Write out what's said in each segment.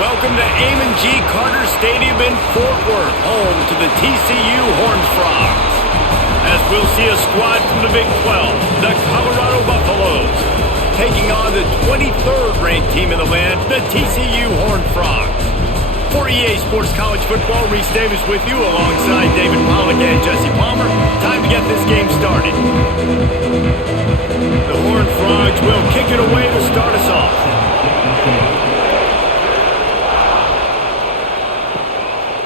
Welcome to Amon G. Carter Stadium in Fort Worth, home to the TCU Horned Frogs. As we'll see a squad from the Big 12, the Colorado Buffaloes, taking on the 23rd ranked team in the land, the TCU Horned Frogs. For EA Sports College Football, Reese Davis with you alongside David Pollack and Jesse Palmer. Time to get this game started. The Horned Frogs will kick it away to start us off.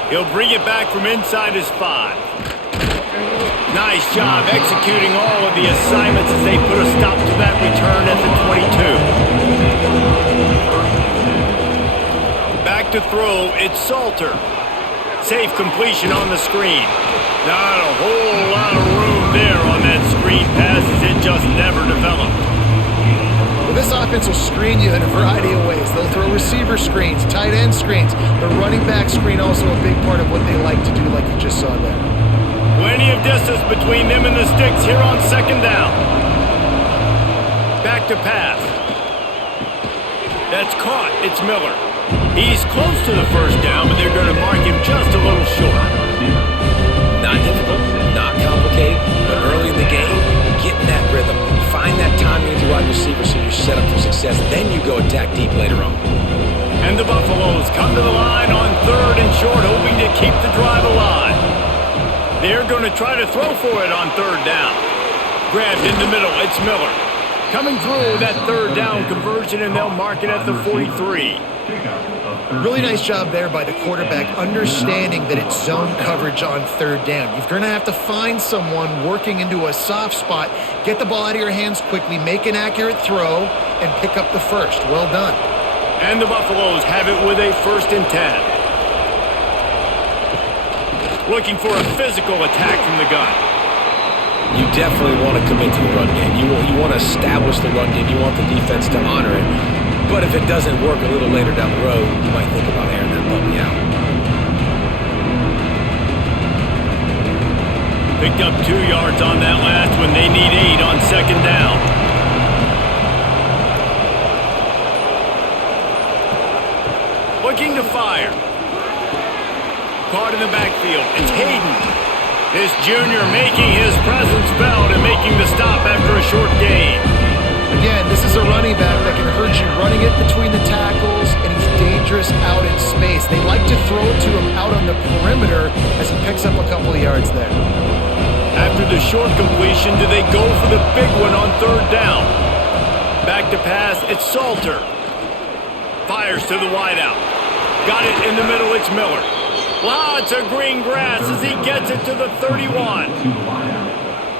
He'll bring it back from inside his 5. Nice job executing all of the assignments as they put a stop to that return at the 22. Back to throw, it's Salter. Safe completion on the screen. Not a whole lot of room there on that screen pass as it just never developed. Well, this offense will screen you in a variety of ways. They'll throw receiver screens, tight end screens. The running back screen also a big part of what they like to do, like you just saw there. Plenty of distance between them and the sticks here on second down. Back to pass. That's caught. It's Miller. He's close to the first down, but they're going to mark him just a little short. Not difficult, not complicated, but early in the game, get in that rhythm. Find that timing with your wide receiver so you're set up for success. Then you go attack deep later on. And the Buffaloes come to the line on 3rd and short, hoping to keep the drive alive. They're going to try to throw for it on 3rd down. Grabbed in the middle, it's Miller. Coming through that 3rd down conversion, and they'll mark it at the 43. Really nice job there by the quarterback, understanding that it's zone coverage on 3rd down. You're going to have to find someone working into a soft spot, get the ball out of your hands quickly, make an accurate throw, and pick up the first. Well done. And the Buffaloes have it with a 1st and 10. Looking for a physical attack from the gun. You definitely want to commit to the run game. You want to establish the run game. You want the defense to honor it. But if it doesn't work a little later down the road, you might think about airing that puppy out. Picked up 2 yards on that last one. They need 8 on 2nd down. Looking to fire. Caught in the backfield. It's Hayden. This junior making his presence felt and making the stop after a short gain. Again, this is a running back that can hurt you running it between the tackles, and he's dangerous out in space. They like to throw it to him out on the perimeter as he picks up a couple of yards there. After the short completion, do they go for the big one on 3rd down? Back to pass, it's Salter. Fires to the wideout. Got it in the middle, it's Miller. Lots of green grass as he gets it to the 31.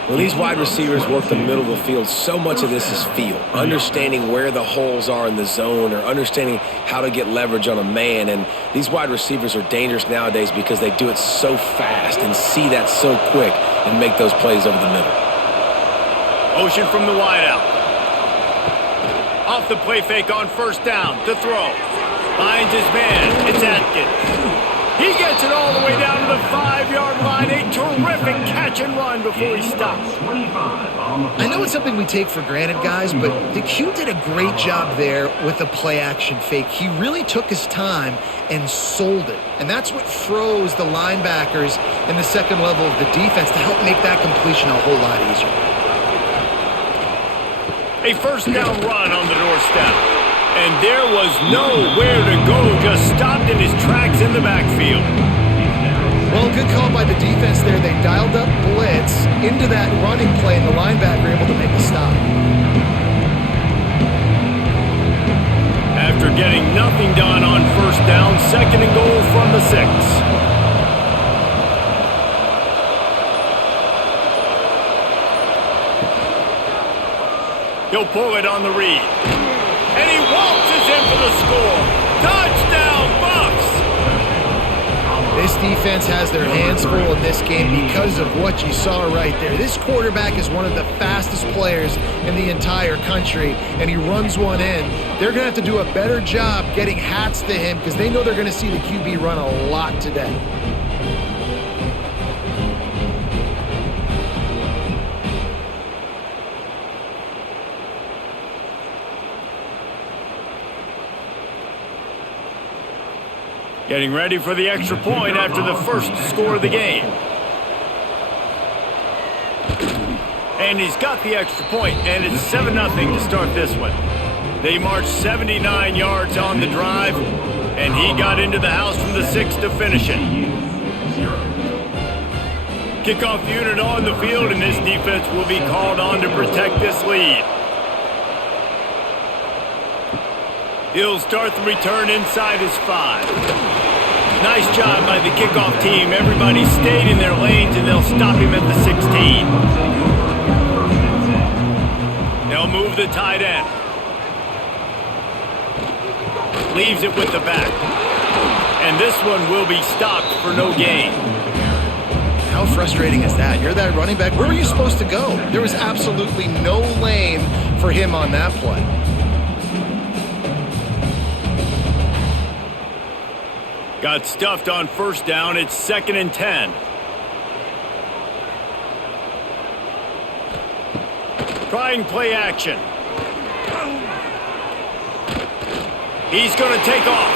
When these wide receivers work the middle of the field, so much of this is feel. Understanding where the holes are in the zone or understanding how to get leverage on a man. And these wide receivers are dangerous nowadays because they do it so fast and see that so quick and make those plays over the middle. Motion from the wideout. Off the play fake on 1st down to throw. Finds his man. It's Atkins. He gets it all the way down to the 5-yard line. A terrific catch and run before he stops. I know it's something we take for granted, guys, but the Q did a great job there with the play-action fake. He really took his time and sold it. And that's what froze the linebackers in the second level of the defense to help make that completion a whole lot easier. A 1st down run on the doorstep. And there was nowhere to go, just stopped in his tracks in the backfield. Well, good call by the defense there. They dialed up blitz into that running play, and the linebacker able to make the stop. After getting nothing done on 1st down, 2nd and goal from the 6. He'll pull it on the read. And he waltzes in for the score. Touchdown, Buffs! This defense has their hands full in this game because of what you saw right there. This quarterback is one of the fastest players in the entire country, and he runs one in. They're going to have to do a better job getting hats to him because they know they're going to see the QB run a lot today. Getting ready for the extra point after the first score of the game. And he's got the extra point, and it's 7-0 to start this one. They marched 79 yards on the drive, and he got into the house from the 6 to finish it. Kickoff unit on the field, and this defense will be called on to protect this lead. He'll start the return inside his 5. Nice job by the kickoff team. Everybody stayed in their lanes, and they'll stop him at the 16. They'll move the tight end. Leaves it with the back. And this one will be stopped for no gain. How frustrating is that? You're that running back. Where were you supposed to go? There was absolutely no lane for him on that play. Got stuffed on first down. It's 2nd and 10. Trying play action. He's going to take off.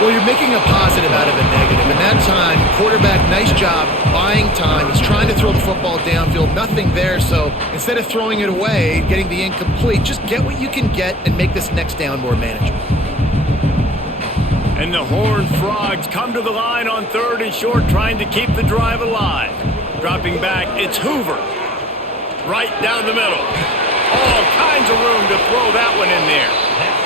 Well, you're making a positive out of a negative. In that time, quarterback, nice job buying time. He's trying to throw the football downfield. Nothing there, so instead of throwing it away, getting the incomplete, just get what you can get and make this next down more manageable. And the Horned Frogs come to the line on 3rd and short, trying to keep the drive alive. Dropping back, it's Hoover. Right down the middle. All kinds of room to throw that one in there.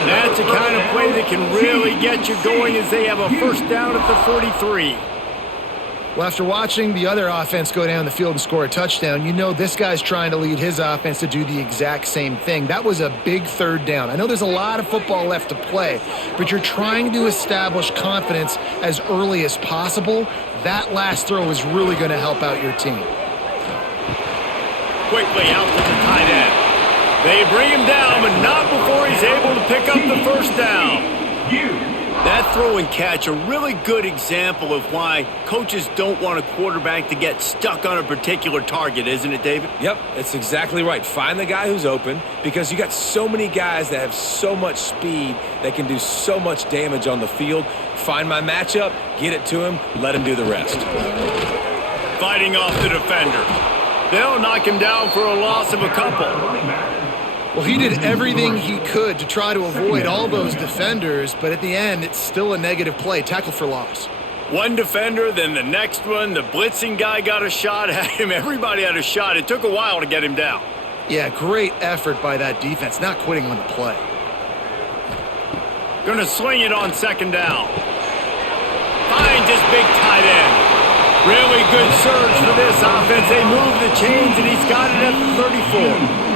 That's the kind of play that can really get you going as they have a first down at the 43. Well, after watching the other offense go down the field and score a touchdown, you know this guy's trying to lead his offense to do the exact same thing. That was a big 3rd down. I know there's a lot of football left to play, but you're trying to establish confidence as early as possible. That last throw is really going to help out your team. Quickly out to the tight end. They bring him down, but not before he's able to pick up the first down. That throw and catch, a really good example of why coaches don't want a quarterback to get stuck on a particular target, isn't it, David? Yep, it's exactly right. Find the guy who's open, because you got so many guys that have so much speed that can do so much damage on the field. Find my matchup, get it to him, let him do the rest. Fighting off the defender. They'll knock him down for a loss of a couple. Well, he did everything he could to try to avoid all those defenders, but at the end, it's still a negative play. Tackle for loss. One defender, then the next one. The blitzing guy got a shot at him. Everybody had a shot. It took a while to get him down. Yeah, great effort by that defense, not quitting on the play. Going to swing it on 2nd down. Finds his big tight end. Really good surge for this offense. They move the chains, and he's got it at the 34.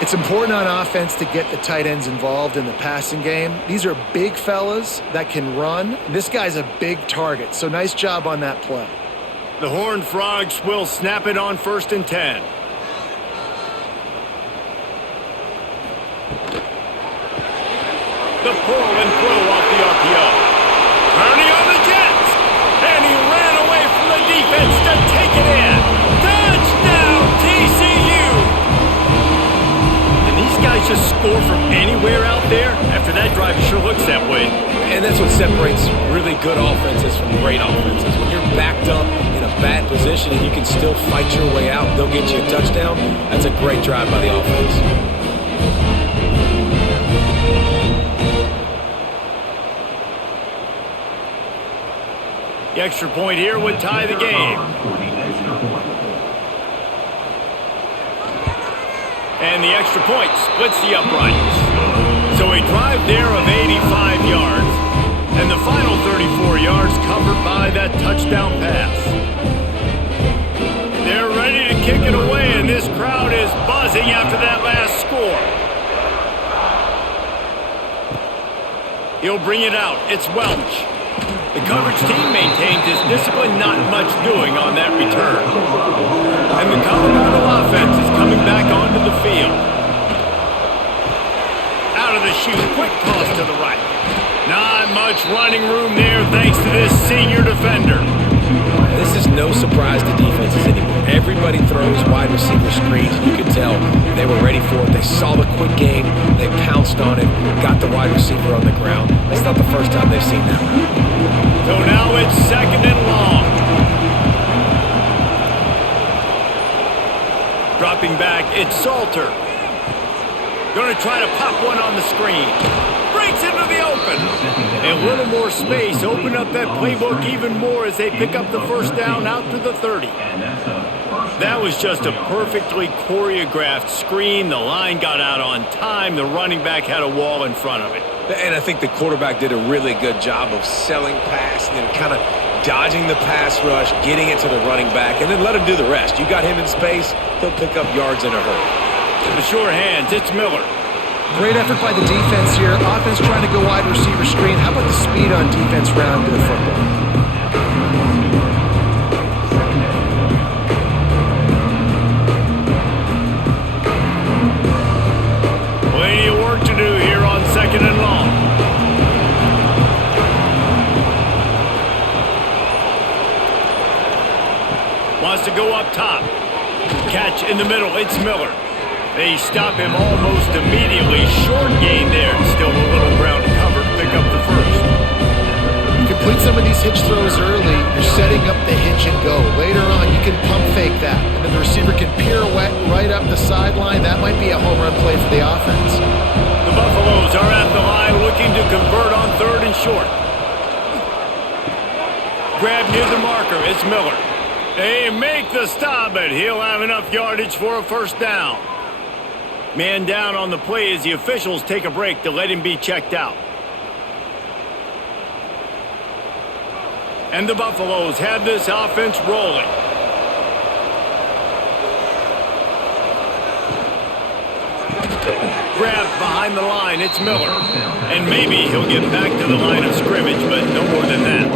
It's important on offense to get the tight ends involved in the passing game. These are big fellas that can run. This guy's a big target, so nice job on that play. The Horned Frogs will snap it on 1st and 10. The pull and throw off the RPO. Turning on the Jets. And he ran away from the defense to take it in. Touchdown, TCU. And these guys just score from anywhere out there. After that drive, it sure looks that way. And that's what separates really good offenses from great offenses. When you're backed up in a bad position and you can still fight your way out, they'll get you a touchdown. That's a great drive by the offense. The extra point here would tie the game. And the extra point splits the uprights. So a drive there of 85 yards. And the final 34 yards covered by that touchdown pass. They're ready to kick it away, and this crowd is buzzing after that last score. He'll bring it out. It's Welch. The coverage team maintains his discipline, not much doing on that return. And the Colorado offense is coming back onto the field. Out of the chute, quick toss to the right. Not much running room there thanks to this senior defender. This is no surprise to defenses anymore. Everybody throws wide receiver screens. You could tell they were ready for it. They saw the quick game. They pounced on it, got the wide receiver on the ground. It's not the first time they've seen that route. So now it's 2nd and long. Dropping back, it's Salter. Going to try to pop one on the screen. Breaks into the open. A little more space. Open up that playbook even more as they pick up the first down out to the 30. That was just a perfectly choreographed screen. The line got out on time. The running back had a wall in front of it. And I think the quarterback did a really good job of selling past and kind of dodging the pass rush, getting it to the running back, and then let him do the rest. You got him in space, he'll pick up yards in a hurry. To the sure hands, it's Miller. Great effort by the defense here. Offense trying to go wide receiver screen. How about the speed on defense round to the football? Plenty of work to do here on 2nd and long. Wants to go up top. Catch in the middle, it's Miller. They stop him almost immediately. Short gain there. Still a little ground to cover to pick up the first. You complete some of these hitch throws early, you're setting up the hitch and go. Later on, you can pump fake that, and then the receiver can pirouette right up the sideline. That might be a home run play for the offense. The Buffaloes are at the line looking to convert on 3rd and short. Grab near the marker. It's Miller. They make the stop, but he'll have enough yardage for a first down. Man down on the play as the officials take a break to let him be checked out. And the Buffaloes have this offense rolling. Grabbed behind the line, it's Miller. And maybe he'll get back to the line of scrimmage, but no more than that.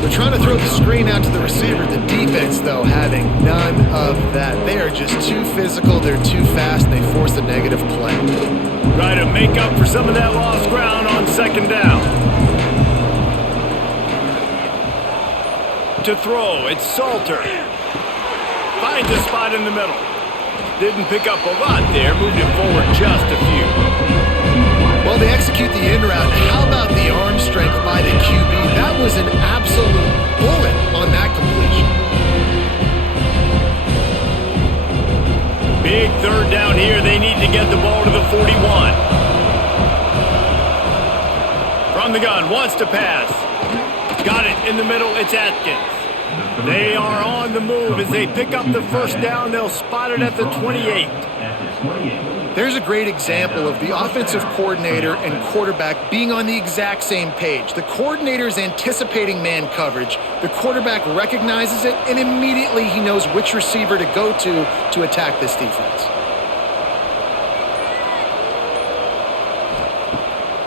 They're trying to throw the screen out to the receiver. The defense, though, having none of that. They are just too physical. They're too fast. They force a negative play. Try to make up for some of that lost ground on 2nd down. To throw, it's Salter. Finds a spot in the middle. Didn't pick up a lot there. Moved it forward just a few. Well, they execute the in route. How about the arm strength by the QB? That was an absolute bullet on that completion. Big 3rd down here. They need to get the ball to the 41. From the gun, wants to pass. Got it in the middle. It's Atkins. They are on the move as they pick up the first down. They'll spot it at the 28. There's a great example of the offensive coordinator and quarterback being on the exact same page. The coordinator is anticipating man coverage. The quarterback recognizes it, and immediately he knows which receiver to go to attack this defense.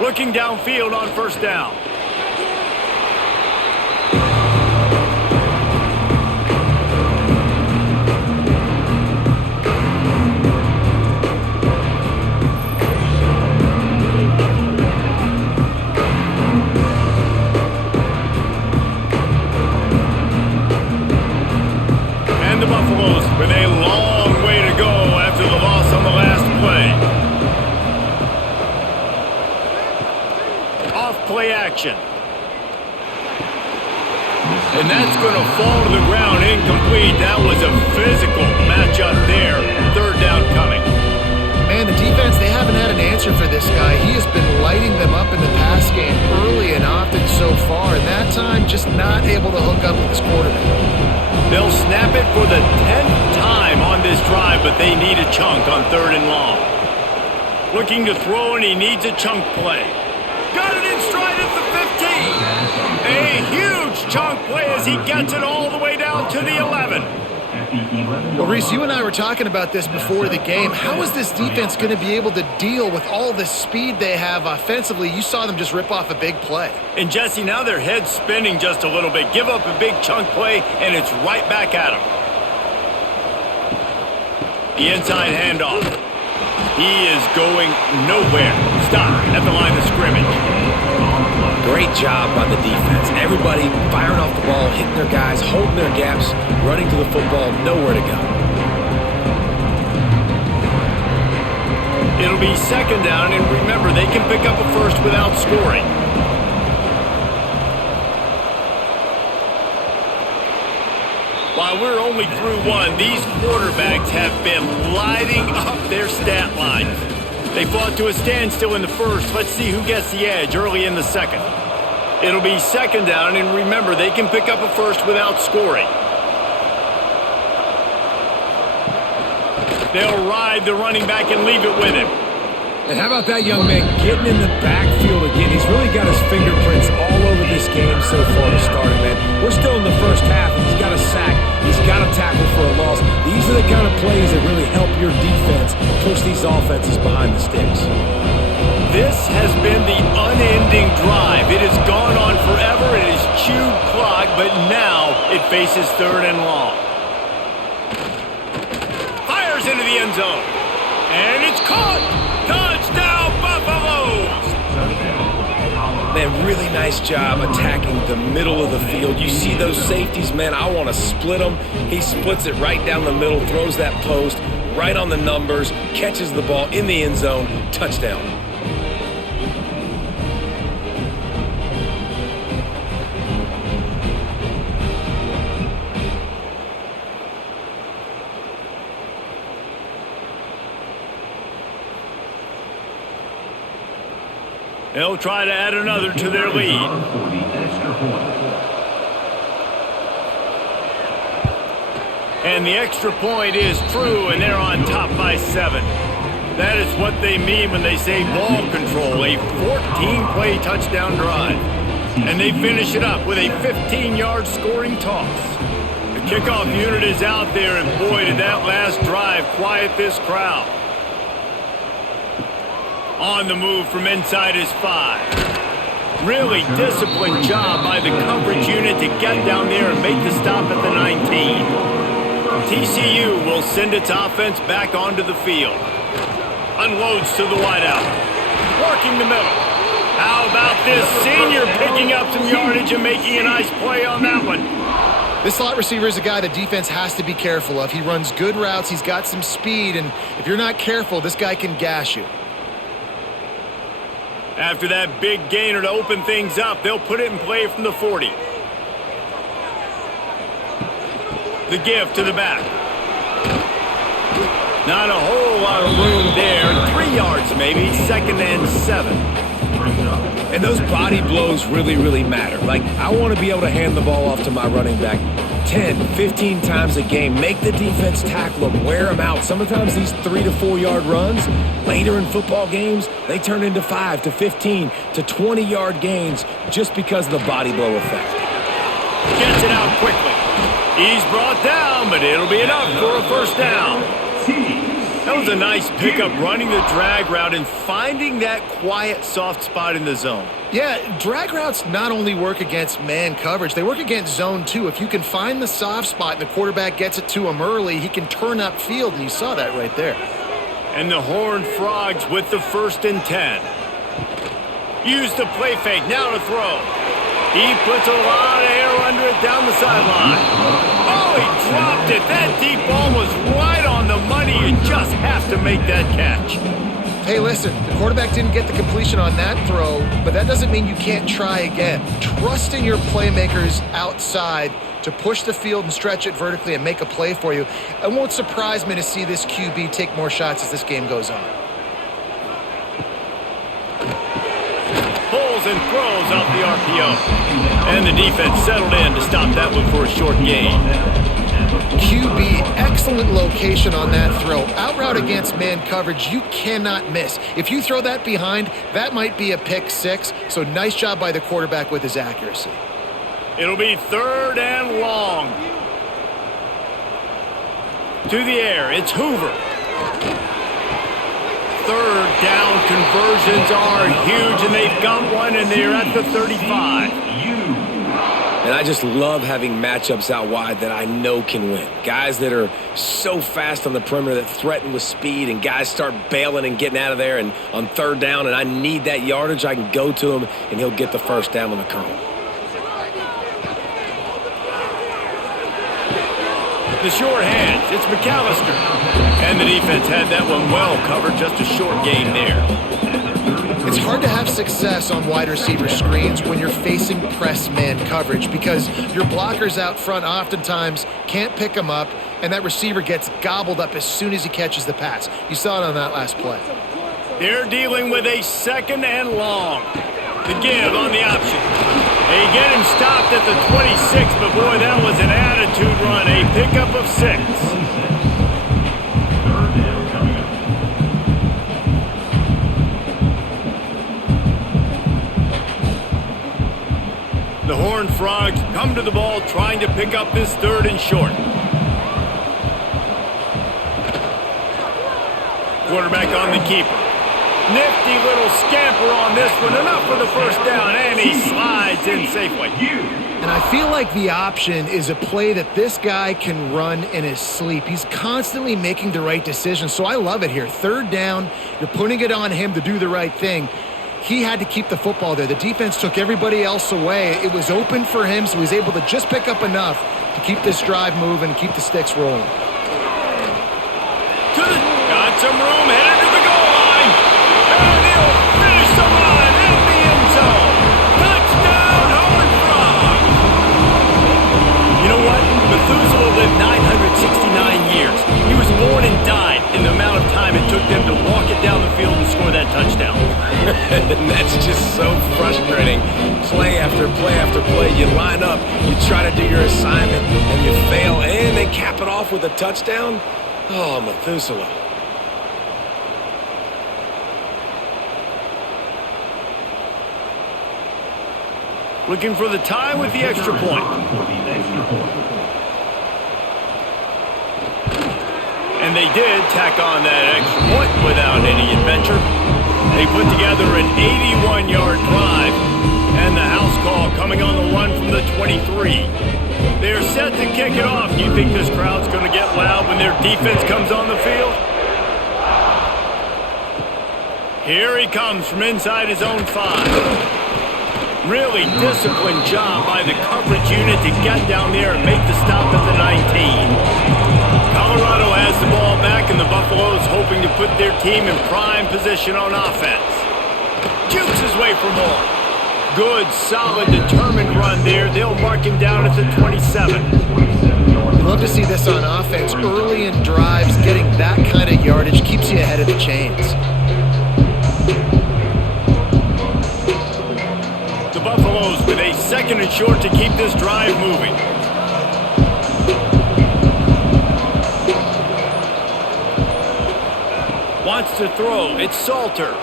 Looking downfield on 1st down. And the Buffaloes with a long way to go after the loss on the last play. Off-play action. And that's going to fall to the ground incomplete. That was a physical matchup there. 3rd down coming. Man, the defense, they haven't had an answer for this guy. He has been lighting them up in the pass game early and often so far, and that time just not able to hook up with his quarterback. They'll snap it for the 10th time on this drive, but they need a chunk on 3rd and long. Looking to throw, and he needs a chunk play. Got it in stride at the 15. A huge chunk play as he gets it all the way down to the 11. Well, Reese, you and I were talking about this before the game. How is this defense going to be able to deal with all the speed they have offensively? You saw them just rip off a big play. And Jesse, now their head's spinning just a little bit. Give up a big chunk play, and it's right back at them. The inside handoff. He is going nowhere. Stop at the line of scrimmage. Great job by the defense. Everybody firing off the ball, hitting their guys, holding their gaps, running to the football, nowhere to go. It'll be second down, and remember, they can pick up a first without scoring. While we're only through one, these quarterbacks have been lighting up their stat lines. They fought to a standstill in the first. Let's see who gets the edge early in the second. It'll be second down, and remember, they can pick up a first without scoring. They'll ride the running back and leave it with him. And how about that young man getting in the backfield again? He's really got his fingerprints all over this game so far to start it, man. We're still in the first half. He's got a sack. He's got a tackle for a loss. These are the kind of plays that really help your defense push these offenses behind the sticks. This has been the unending drive. It has gone on forever. It has chewed clock, but now it faces third and long. Fires into the end zone. And it's caught. Touchdown, Buffaloes! Man, really nice job attacking the middle of the field. You see those safeties, man, I want to split them. He splits it right down the middle, throws that post, right on the numbers, catches the ball in the end zone, touchdown. They'll try to add another to their lead. And the extra point is true, and they're on top by 7. That is what they mean when they say ball control, a 14-play touchdown drive. And they finish it up with a 15-yard scoring toss. The kickoff unit is out there, and boy, did that last drive quiet this crowd. On the move from inside his 5. Really disciplined job by the coverage unit to get down there and make the stop at the 19. TCU will send its offense back onto the field. Unloads to the wideout. Working the middle. How about this senior picking up some yardage and making a nice play on that one? This slot receiver is a guy the defense has to be careful of. He runs good routes. He's got some speed, and if you're not careful, this guy can gash you. After that big gainer to open things up, they'll put it in play from the 40. The give to the back. Not a whole lot of room there. 3 yards maybe, second and 7. And those body blows really matter. Like, I want to be able to hand the ball off to my running back 10, 15 times a game. Make the defense tackle them, wear them out. Sometimes these 3 to 4 yard runs, later in football games, they turn into 5 to 15 to 20 yard gains just because of the body blow effect. Gets it out quickly. He's brought down, but it'll be enough for a first down. That was a nice pickup, running the drag route and finding that quiet, soft spot in the zone. Yeah, drag routes not only work against man coverage, they work against zone too. If you can find the soft spot and the quarterback gets it to him early, he can turn upfield, and you saw that right there. And the Horned Frogs with the 1st and 10. Use the play fake, now to throw. He puts a lot of air under it down the sideline. Oh, he dropped it. That deep ball was right on the money. You just have to make that catch. Hey, listen, the quarterback didn't get the completion on that throw, but that doesn't mean you can't try again. Trust in your playmakers outside to push the field and stretch it vertically and make a play for you. It won't surprise me to see this QB take more shots as this game goes on. Pulls and throws off the RPO. And the defense settled in to stop that one for a short gain. QB, excellent location on that throw. Out route against man coverage, you cannot miss. If you throw that behind, that might be a pick 6. So nice job by the quarterback with his accuracy. It'll be 3rd and long. To the air, it's Hoover. 3rd down conversions are huge, and they've got one, and they're at the 35. And I just love having matchups out wide that I know can win. Guys that are so fast on the perimeter that threaten with speed, and guys start bailing and getting out of there, and on third down, and I need that yardage, I can go to him, and he'll get the first down on the curl. The short hands, it's McAllister. And the defense had that one well covered, just a short game there. It's hard to have success on wide receiver screens when you're facing press man coverage because your blockers out front oftentimes can't pick them up, and that receiver gets gobbled up as soon as he catches the pass. You saw it on that last play. They're dealing with a 2nd and long. The give on the option. They get him stopped at the 26, but boy, that was an attitude run. A pickup of 6. The Horned Frogs come to the ball trying to pick up this 3rd and short. Quarterback on the keeper. Nifty little scamper on this one. Enough for the first down, and he slides in safely. And I feel like the option is a play that this guy can run in his sleep. He's constantly making the right decision, so I love it here. 3rd down, you're putting it on him to do the right thing. He had to keep the football there. The defense took everybody else away. It was open for him, so he was able to just pick up enough to keep this drive moving, keep the sticks rolling. Got some room, headed to the goal line. And he'll finish the run in the end zone. Touchdown, Horned Frogs. You know what? Methuselah lived 969 years. He was born and died in the amount of time it took them to walk it down the field and score that touchdown. And that's just so frustrating. Play after play after play. You line up, you try to do your assignment, and you fail, and they cap it off with a touchdown. Oh, Methuselah. Looking for the tie with the extra point. And they did tack on that extra point without any adventure. They put together an 81-yard drive, and the house call coming on the one from the 23. They're set to kick it off. Do you think this crowd's going to get loud when their defense comes on the field? Here he comes from inside his own 5. Really disciplined job by the coverage unit to get down there and make the stop at the 19. Colorado has the ball back, and the Buffaloes hoping to put their team in prime position on offense. Jukes his way for more. Good, solid, determined run there. They'll mark him down at the 27. Love to see this on offense. Early in drives, getting that kind of yardage keeps you ahead of the chains. The Buffaloes with a 2nd and short to keep this drive moving. Wants to throw. It's Salter.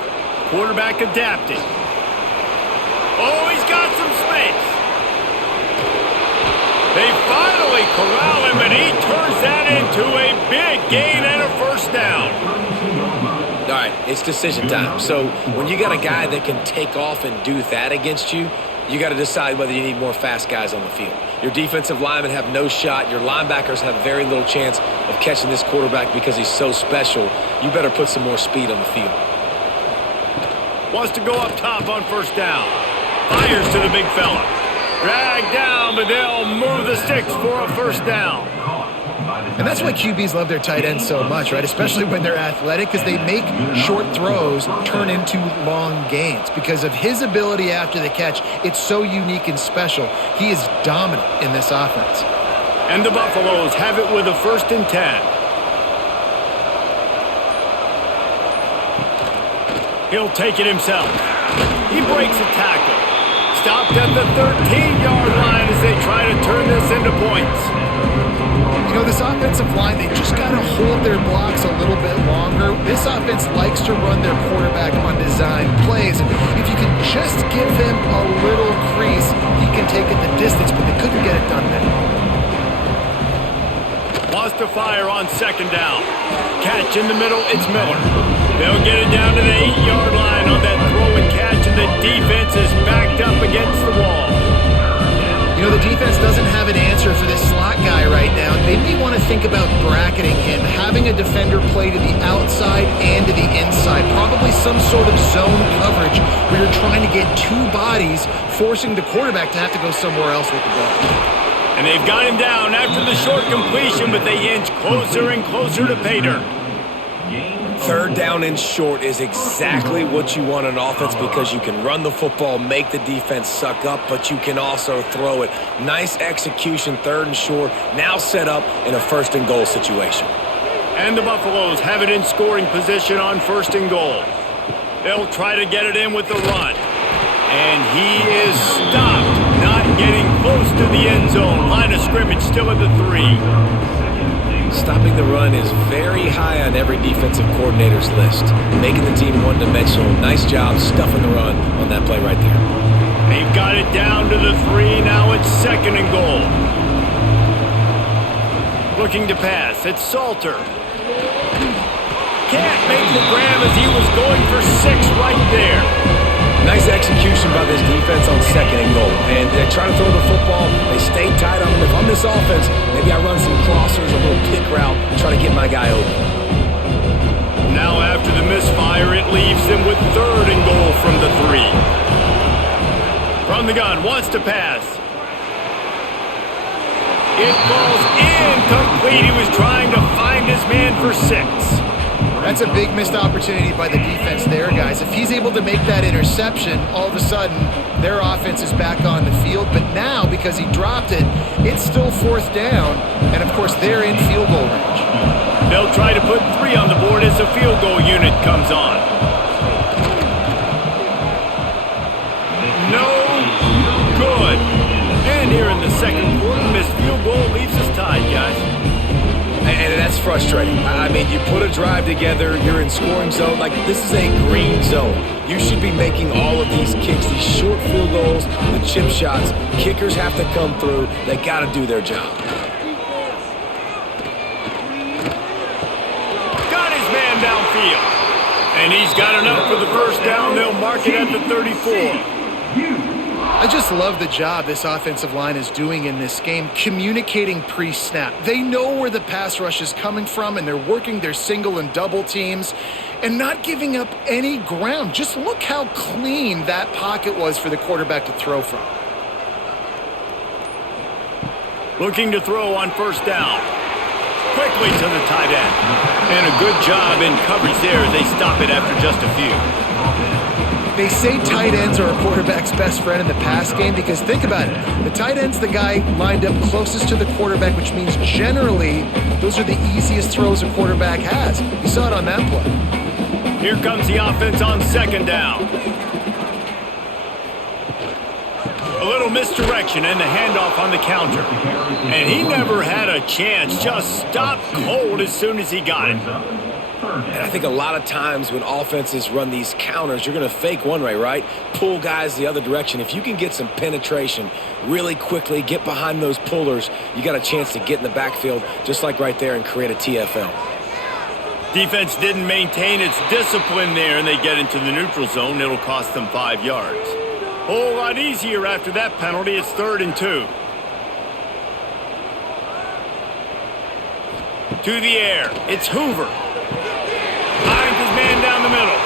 Quarterback adapting. Oh, he's got some space. They finally corral him, and he turns that into a big gain and a first down. All right, it's decision time. So when you got a guy that can take off and do that against you, you got to decide whether you need more fast guys on the field. Your defensive linemen have no shot. Your linebackers have very little chance of catching this quarterback because he's so special. You better put some more speed on the field. Wants to go up top on first down. Fires to the big fella. Dragged down, but they'll move the sticks for a first down. And that's why QBs love their tight ends so much, right? Especially when they're athletic, because they make short throws turn into long gains. Because of his ability after the catch, it's so unique and special. He is dominant in this offense. And the Buffaloes have it with a 1st and 10. He'll take it himself. He breaks a tackle. Stopped at the 13-yard line as they try to turn this into points. You know, this offensive line, they just got to hold their blocks a little bit longer. This offense likes to run their quarterback on design plays. And if you can just give him a little crease, he can take it the distance, but they couldn't get it done there. Wants to fire on 2nd down. Catch in the middle, it's Miller. They'll get it down to the 8-yard line on that throw and catch, and the defense is backed up against the wall. You know, the defense for this slot guy right now. They may want to think about bracketing him, having a defender play to the outside and to the inside. Probably some sort of zone coverage where you're trying to get two bodies, forcing the quarterback to have to go somewhere else with the ball. And they've got him down after the short completion, but they inch closer and closer to pay dirt. Third down and short is exactly what you want on offense because you can run the football, make the defense suck up, but you can also throw it. Nice execution, third and short, now set up in a first and goal situation. And the Buffaloes have it in scoring position on first and goal. They'll try to get it in with the run. And he is stopped, not getting close to the end zone. Line of scrimmage still at the 3. Stopping the run is very high on every defensive coordinator's list. Making the team one-dimensional. Nice job stuffing the run on that play right there. They've got it down to the 3. Now it's second and goal. Looking to pass. It's Salter. Can't make the grab as he was going for 6 right there. Nice execution by this defense on second and goal. And they try to throw the football. They stay tight on them. If I'm this offense, maybe I run some crossers, a little pick route, try to get my guy open. Now after the misfire, it leaves them with third and goal from the 3. From the gun, wants to pass. It falls incomplete. He was trying to find his man for 6. That's a big missed opportunity by the defense there, guys. If he's able to make that interception, all of a sudden, their offense is back on the field. But now, because he dropped it, it's still fourth down. And, of course, they're in field goal range. They'll try to put 3 on the board as the field goal unit comes on. No good. And here in the second quarter, this field goal leaves us tied, guys. And that's frustrating. I mean, you put a drive together, you're in scoring zone. Like, this is a green zone. You should be making all of these kicks, these short field goals, the chip shots. Kickers have to come through. They got to do their job. Got his man downfield. And he's got enough for the first down. They'll mark it at the 34. I just love the job this offensive line is doing in this game, communicating pre-snap. They know where the pass rush is coming from, and they're working their single and double teams and not giving up any ground. Just look how clean that pocket was for the quarterback to throw from. Looking to throw on first down. Quickly to the tight end. And a good job in coverage there as they stop it after just a few. They say tight ends are a quarterback's best friend in the pass game because think about it. The tight end's the guy lined up closest to the quarterback, which means generally those are the easiest throws a quarterback has. You saw it on that play. Here comes the offense on second down. A little misdirection and the handoff on the counter. And he never had a chance. Just stopped cold as soon as he got it. And I think a lot of times when offenses run these counters, you're going to fake one way, right? Pull guys the other direction. If you can get some penetration really quickly, get behind those pullers, you got a chance to get in the backfield just like right there and create a TFL. Defense didn't maintain its discipline there, and they get into the neutral zone. It'll cost them 5 yards. Whole lot easier after that penalty. It's 3rd and 2. To the air. It's Hoover. Finds his man down the middle.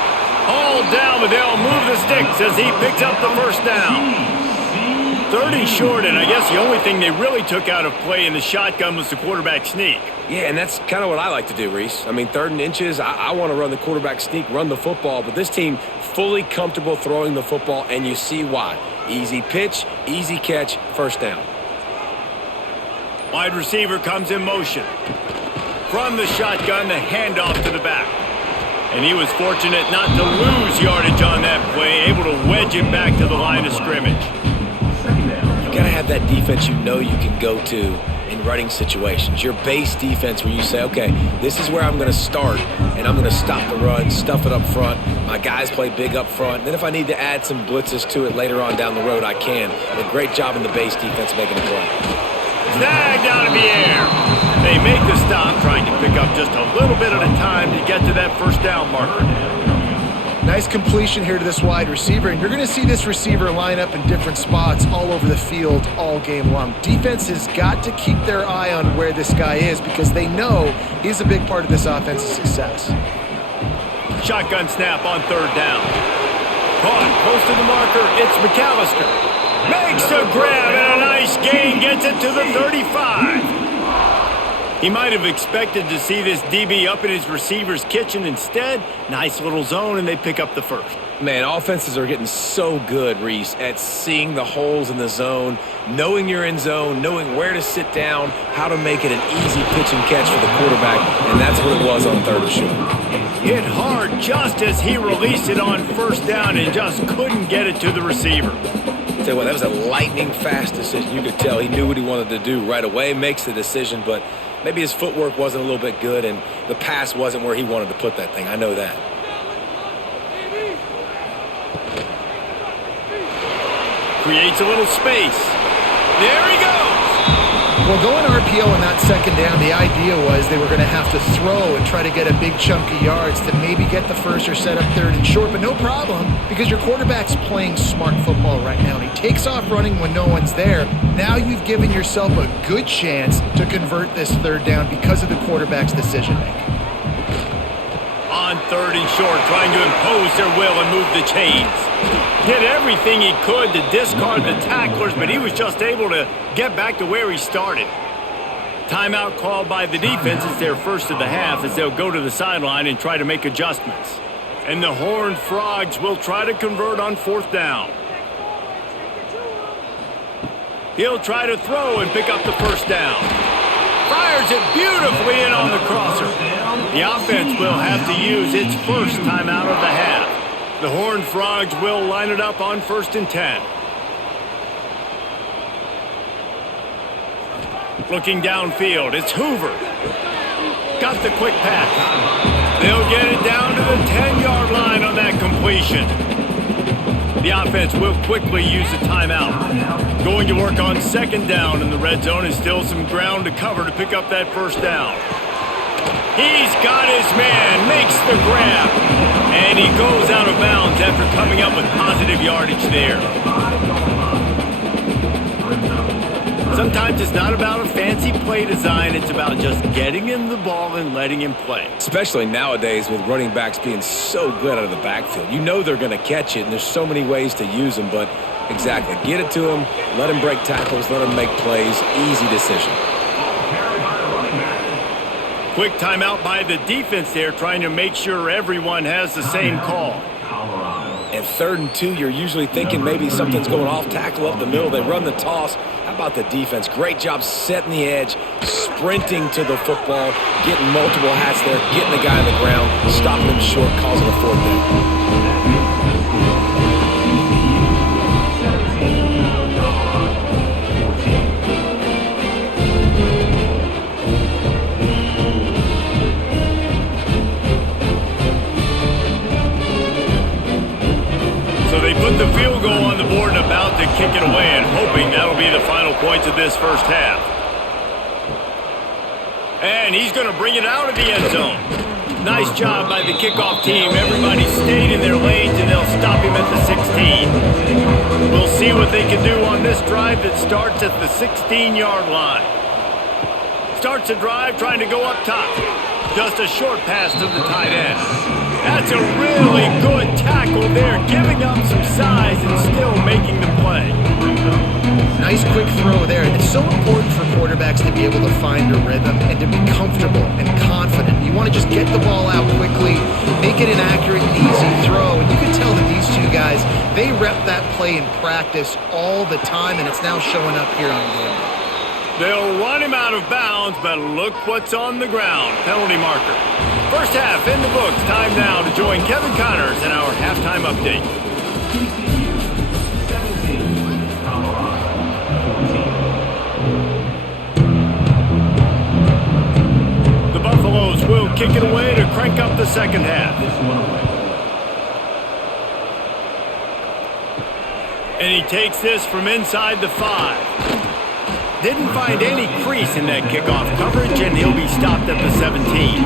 All down, but they'll move the sticks as he picks up the first down. 3rd and short, and I guess the only thing they really took out of play in the shotgun was the quarterback sneak. Yeah, and that's kind of what I like to do, Reese. I mean, 3rd and inches, I want to run the quarterback sneak, run the football, but this team fully comfortable throwing the football, and you see why. Easy pitch, easy catch, first down. Wide receiver comes in motion. From the shotgun, the handoff to the back. And he was fortunate not to lose yardage on that play, able to wedge it back to the line of scrimmage. You got to have that defense you know you can go to in running situations. Your base defense where you say, okay, this is where I'm going to start, and I'm going to stop the run, stuff it up front. My guys play big up front. Then if I need to add some blitzes to it later on down the road, I can. A great job in the base defense making a play. Snagged out of the air. They make the stop, trying to pick up just a little bit at a time to get to that first down marker. Nice completion here to this wide receiver, and you're going to see this receiver line up in different spots all over the field all game long. Defense has got to keep their eye on where this guy is because they know he's a big part of this offense's success. Shotgun snap on third down. Caught close to the marker. It's McAllister. Makes the grab and a nice gain. Gets it to the 35. He might have expected to see this DB up in his receiver's kitchen. Instead, nice little zone, and they pick up the first. Man, offenses are getting so good, Reese, at seeing the holes in the zone, knowing you're in zone, knowing where to sit down, how to make it an easy pitch and catch for the quarterback, and that's what it was on third and short. Hit hard just as he released it on first down and just couldn't get it to the receiver. Tell you what, that was a lightning-fast decision. You could tell he knew what he wanted to do right away, makes the decision, but maybe his footwork wasn't a little bit good, and the pass wasn't where he wanted to put that thing. I know that. Creates a little space. There he goes. Well, going RPO on that second down, the idea was they were going to have to throw and try to get a big chunk of yards to maybe get the first or set up third and short, but no problem because your quarterback's playing smart football right now, and he takes off running when no one's there. Now you've given yourself a good chance to convert this third down because of the quarterback's decision-making. On third and short, trying to impose their will and move the chains. Did everything he could to discard the tacklers, but he was just able to get back to where he started. Timeout called by the defense. It's their first of the half as they'll go to the sideline and try to make adjustments. And the Horned Frogs will try to convert on fourth down. He'll try to throw and pick up the first down. Fires it beautifully in on the crosser. The offense will have to use its first timeout of the half. The Horned Frogs will line it up on 1st and 10. Looking downfield, it's Hoover. Got the quick pass. They'll get it down to the 10-yard line on that completion. The offense will quickly use a timeout. Going to work on second down in the red zone, and still some ground to cover to pick up that first down. He's got his man, makes the grab, and he goes out of bounds after coming up with positive yardage there. Sometimes it's not about a fancy play design, it's about just getting him the ball and letting him play. Especially nowadays with running backs being so good out of the backfield. You know they're going to catch it, and there's so many ways to use them, but exactly, get it to him, let him break tackles, let him make plays, easy decision. Quick timeout by the defense there, trying to make sure everyone has the same call. And 3rd and 2, you're usually thinking maybe something's going off tackle up the middle. They run the toss. How about the defense? Great job setting the edge, sprinting to the football, getting multiple hats there, getting the guy on the ground, stopping him short, causing a fourth down. They put the field goal on the board and about to kick it away, and hoping that'll be the final points of this first half. And he's going to bring it out of the end zone. Nice job by the kickoff team. Everybody stayed in their lanes, and they'll stop him at the 16. We'll see what they can do on this drive that starts at the 16-yard line. Starts the drive trying to go up top. Just a short pass to the tight end. That's a really good tackle there, giving up some size and still making the play. Nice quick throw there. It's so important for quarterbacks to be able to find a rhythm and to be comfortable and confident. You want to just get the ball out quickly, make it an accurate and easy throw. And you can tell that these two guys, they rep that play in practice all the time, and it's now showing up here on game. They'll run him out of bounds, but look what's on the ground. Penalty marker. First half in the books. Time now to join Kevin Connors in our halftime update. The Buffaloes will kick it away to crank up the second half. And he takes this from inside the 5. Didn't find any crease in that kickoff coverage, and he'll be stopped at the 17.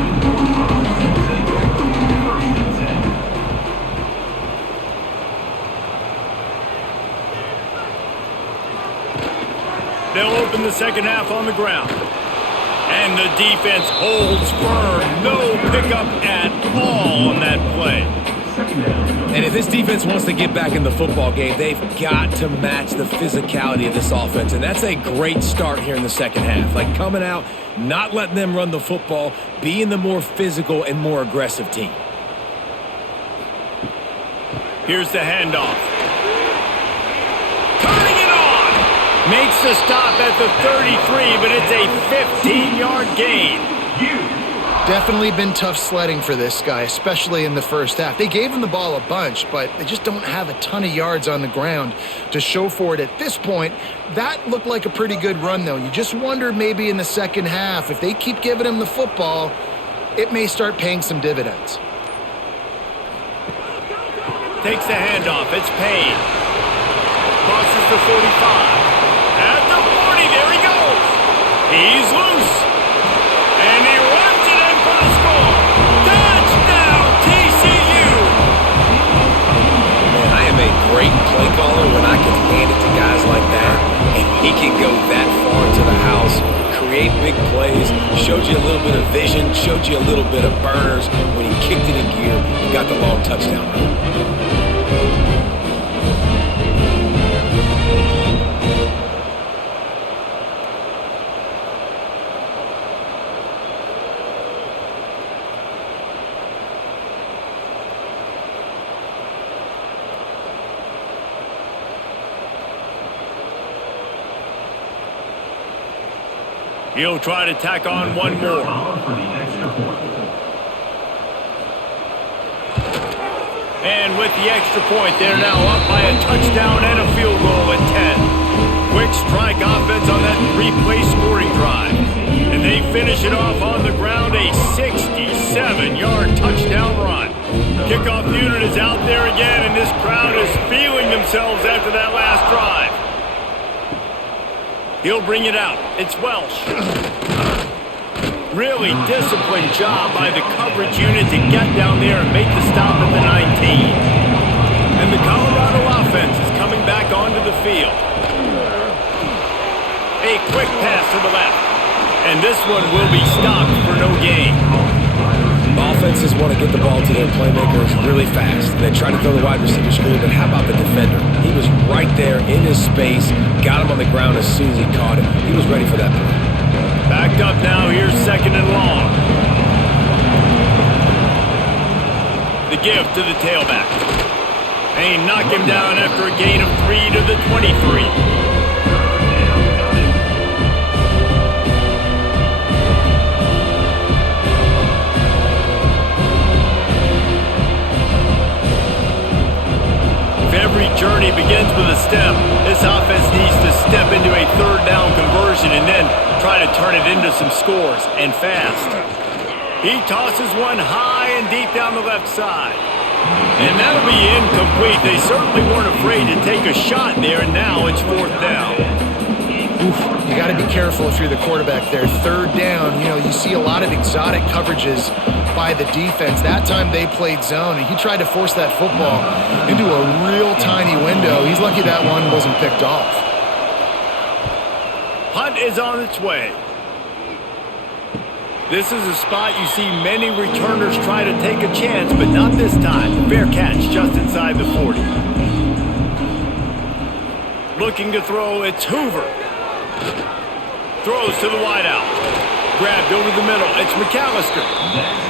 They'll open the second half on the ground. And the defense holds firm. No pickup at all on that play. And if this defense wants to get back in the football game, they've got to match the physicality of this offense. And that's a great start here in the second half. Like coming out, not letting them run the football, being the more physical and more aggressive team. Here's the handoff. Turning it on. Makes the stop at the 33, but it's a 15-yard gain. Definitely been tough sledding for this guy, especially in the first half. They gave him the ball a bunch, but they just don't have a ton of yards on the ground to show for it at this point. That looked like a pretty good run, though. You just wonder maybe in the second half, if they keep giving him the football, it may start paying some dividends. Takes the handoff. It's Payne. Crosses the 45. At the 40, there he goes. He's loose. And he runs it in for the score. Touchdown, TCU. Man, I am a great play caller when I can hand it to guys like that. And he can go that far to the house, create big plays, showed you a little bit of vision, showed you a little bit of burners. When he kicked it in gear, he got the long touchdown run. He'll try to tack on one more. And with the extra point, they're now up by a touchdown and a field goal at 10. Quick strike offense on that three-play scoring drive. And they finish it off on the ground, a 67-yard touchdown run. Kickoff unit is out there again, and this crowd is feeling themselves after that last drive. He'll bring it out. It's Welsh. Really disciplined job by the coverage unit to get down there and make the stop at the 19. And the Colorado offense is coming back onto the field. A quick pass to the left. And this one will be stopped for no gain. Offenses want to get the ball to their playmakers really fast. They try to throw the wide receiver screen, but how about the defender? He was right there in his space, got him on the ground as soon as he caught it. He was ready for that play. Backed up now, here's second and long. The give to the tailback. And he knocked him down after a gain of 3 to the 23. Every journey begins with a step. This offense needs to step into a third down conversion and then try to turn it into some scores, and fast. He tosses one high and deep down the left side. And that'll be incomplete. They certainly weren't afraid to take a shot there, and now it's fourth down. Oof, you got to be careful if you're the quarterback there. Third down, you see a lot of exotic coverages by the defense. That time they played zone, and he tried to force that football into a real tiny window. He's lucky that one wasn't picked off. Punt is on its way. This is a spot you see many returners try to take a chance, but not this time. Fair catch just inside the 40. Looking to throw, it's Hoover. Throws to the wideout. Grabbed over the middle. It's McAllister.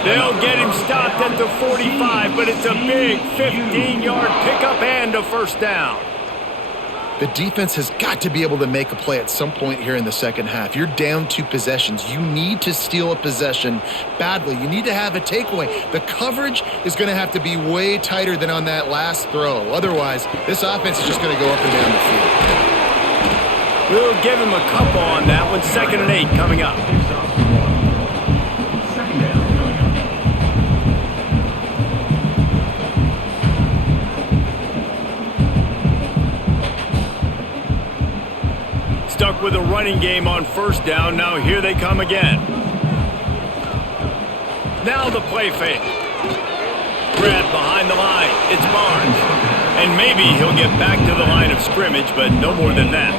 They'll get him stopped at the 45, but it's a big 15-yard pickup and a first down. The defense has got to be able to make a play at some point here in the second half. You're down 2 possessions. You need to steal a possession badly. You need to have a takeaway. The coverage is going to have to be way tighter than on that last throw. Otherwise, this offense is just going to go up and down the field. We'll give him a couple on that one. 2nd and 8 coming up. Stuck with a running game on first down. Now here they come again. Now the play fake. Brad behind the line. It's Barnes. And maybe he'll get back to the line of scrimmage, but no more than that.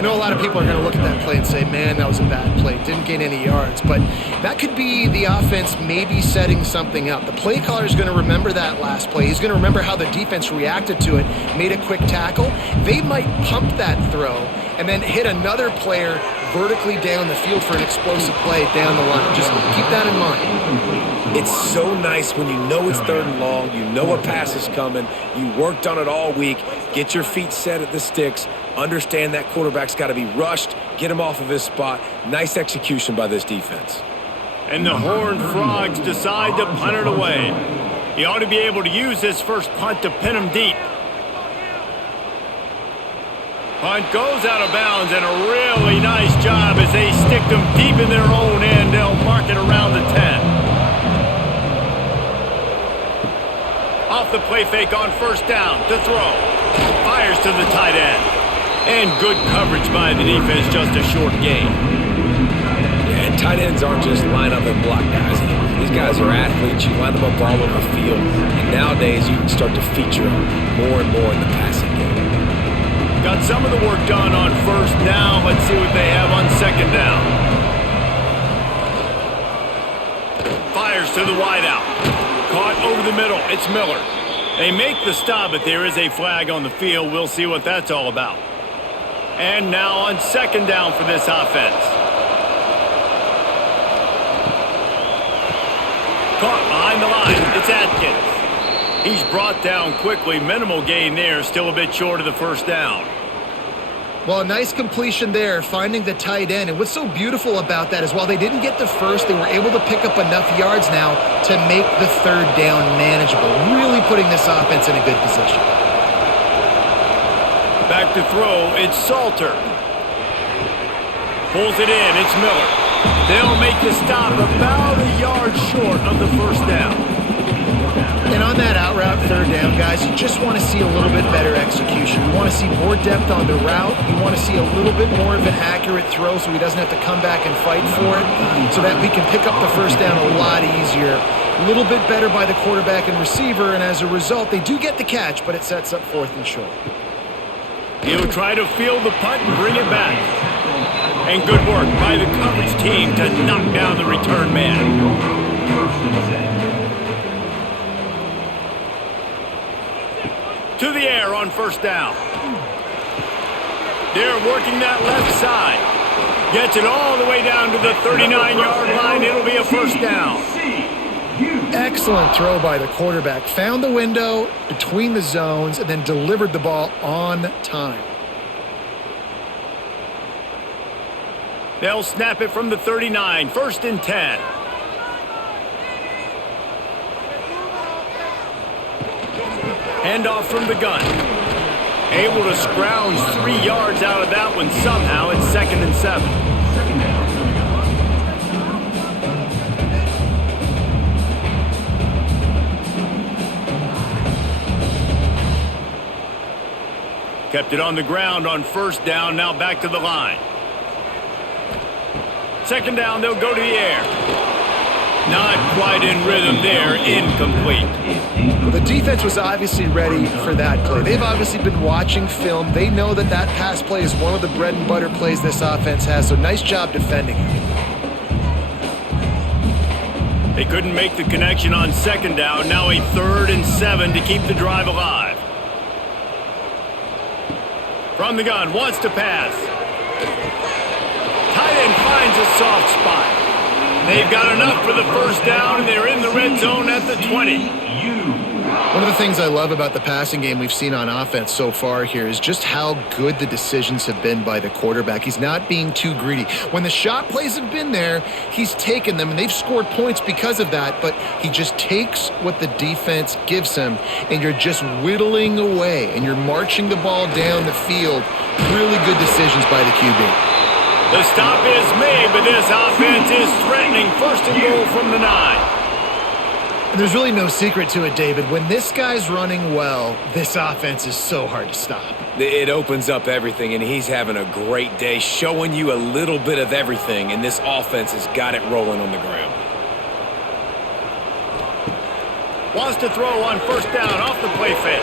I know a lot of people are going to look at that play and say, man, that was a bad play. Didn't gain any yards. But that could be the offense maybe setting something up. The play caller is going to remember that last play. He's going to remember how the defense reacted to it, made a quick tackle. They might pump that throw and then hit another player vertically down the field for an explosive play down the line. Just keep that in mind. It's so nice when you know it's 3rd and long, you know a pass is coming, you worked on it all week, get your feet set at the sticks, understand that quarterback's got to be rushed, get him off of his spot. Nice execution by this defense. And the Horned Frogs decide to punt it away. He ought to be able to use this first punt to pin him deep. Punt goes out of bounds, and a really nice job as they stick them deep in their own end. They'll mark it around the 10. Off the play fake on 1st down to throw. Fires to the tight end. And good coverage by the defense, just a short gain. Yeah, and tight ends aren't just line up and block guys. These guys are athletes. You line them up all over the field. And nowadays, you can start to feature them more and more in the passing game. Got some of the work done on 1st down. Let's see what they have on 2nd down. Fires to the wideout. Caught over the middle. It's Miller. They make the stop, but there is a flag on the field. We'll see what that's all about. And now on 2nd down for this offense. Caught behind the line. It's Atkins. He's brought down quickly. Minimal gain there. Still a bit short of the 1st down. Well, a nice completion there, finding the tight end. And what's so beautiful about that is while they didn't get the first, they were able to pick up enough yards now to make the 3rd down manageable. Really putting this offense in a good position. Back to throw, it's Salter. Pulls it in, it's Miller. They'll make the stop about a yard short of the 1st down. And on that out route 3rd down, guys, you just want to see a little bit better execution. You want to see more depth on the route. You want to see a little bit more of an accurate throw so he doesn't have to come back and fight for it, so that we can pick up the 1st down a lot easier. A little bit better by the quarterback and receiver, and as a result, they do get the catch, but it sets up 4th and short. He'll try to field the punt and bring it back. And good work by the coverage team to knock down the return man. To the air on 1st down. They're working that left side. Gets it all the way down to the 39-yard line. It'll be a 1st down. Excellent throw by the quarterback. Found the window between the zones and then delivered the ball on time. They'll snap it from the 39. 1st and 10. Handoff from the gun. Able to scrounge 3 yards out of that one somehow. It's 2nd and 7. Kept it on the ground on 1st down. Now back to the line. 2nd down, they'll go to the air. Not quite in rhythm there. Incomplete. Well, the defense was obviously ready for that play. They've obviously been watching film. They know that that pass play is one of the bread and butter plays this offense has, so nice job defending it. They couldn't make the connection on 2nd down. Now a 3rd and 7 to keep the drive alive. From the gun, wants to pass. Tight end finds a soft spot. They've got enough for the 1st down, and they're in the red zone at the 20. One of the things I love about the passing game we've seen on offense so far here is just how good the decisions have been by the quarterback. He's not being too greedy. When the shot plays have been there, he's taken them, and they've scored points because of that, but he just takes what the defense gives him, and you're just whittling away, and you're marching the ball down the field. Really good decisions by the QB. The stop is made, but this offense is threatening. 1st and goal from the 9. And there's really no secret to it, David. When this guy's running well, this offense is so hard to stop. It opens up everything, and he's having a great day, showing you a little bit of everything, and this offense has got it rolling on the ground. Wants to throw on 1st down off the play fake.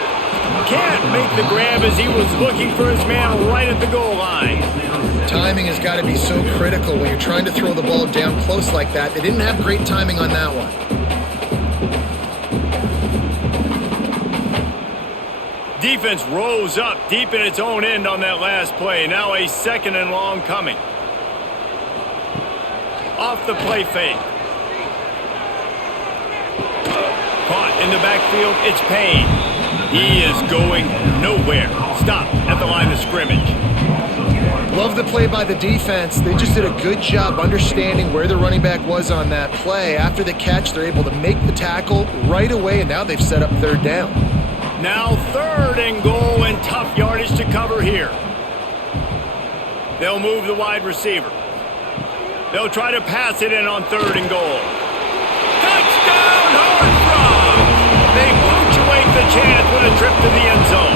Can't make the grab as he was looking for his man right at the goal line. Timing has got to be so critical when you're trying to throw the ball down close like that. They didn't have great timing on that one. Defense rose up deep in its own end on that last play. Now a 2nd and long coming. Off the play fake. Caught in the backfield. It's Payne. He is going nowhere. Stop at the line of scrimmage. Love the play by the defense. They just did a good job understanding where the running back was on that play. After the catch, they're able to make the tackle right away, and now they've set up 3rd down. Now 3rd and goal and tough yardage to cover here. They'll move the wide receiver. They'll try to pass it in on 3rd and goal. Touchdown, Horned Frogs! They punctuate the chance with a trip to the end zone.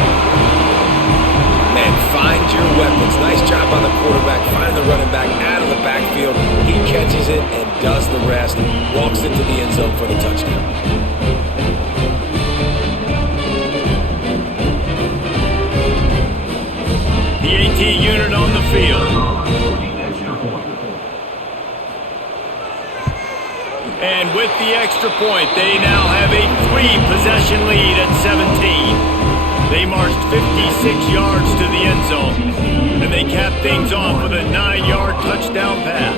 Man, find your weapons. Nice job by the quarterback, finding the running back out of the backfield. He catches it and does the rest. Walks into the end zone for the touchdown. The AT unit on the field. And with the extra point, they now have a 3-possession lead at 17. They marched 56 yards to the end zone, and they capped things off with a 9-yard touchdown pass.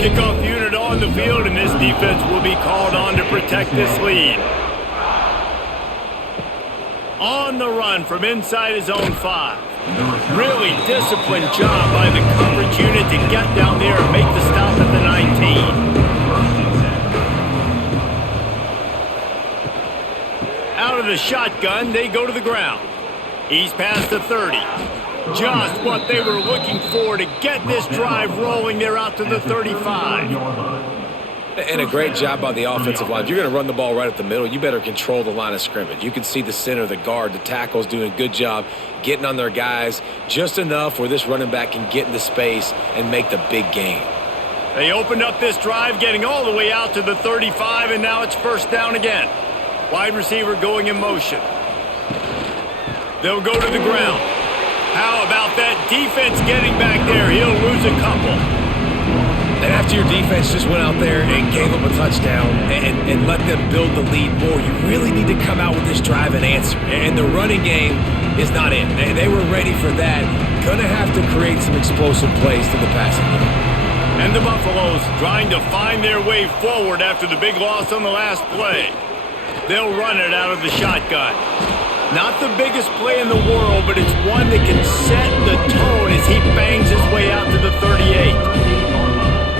Kickoff unit on the field, and this defense will be called on to protect this lead. On the run from inside his own 5. Really disciplined job by the coverage unit to get down there and make the stop at the 19. Out of the shotgun, they go to the ground. He's past the 30. Just what they were looking for to get this drive rolling. They're out to the 35. And a great job by the offensive line. If you're going to run the ball right at the middle, you better control the line of scrimmage. You can see the center, the guard, the tackles doing a good job getting on their guys just enough where this running back can get into space and make the big game. They opened up this drive, getting all the way out to the 35, and now it's 1st down again. Wide receiver going in motion. They'll go to the ground. How about that defense getting back there? He'll lose a couple. And after your defense just went out there and gave them a touchdown and let them build the lead more, you really need to come out with this drive and answer. And the running game is not in. They were ready for that. Going to have to create some explosive plays to the passing game. And the Buffaloes trying to find their way forward after the big loss on the last play. They'll run it out of the shotgun. Not the biggest play in the world, but it's one that can set the tone as he bangs his way out to the 38.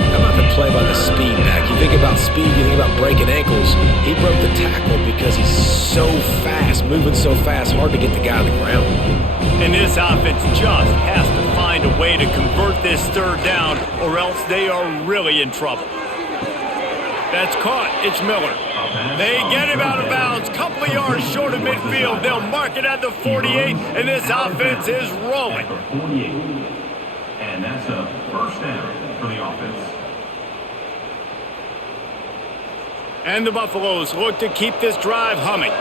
How about the play by the speed back? You think about speed, you think about breaking ankles. He broke the tackle because he's so fast, moving so fast, hard to get the guy on the ground. And this offense just has to find a way to convert this 3rd down, or else they are really in trouble. That's caught. It's Miller. They get him out of bounds. Couple of yards short of midfield. They'll mark it at the 48, and this offense is rolling. And that's a 1st down for the offense. And the Buffaloes look to keep this drive humming.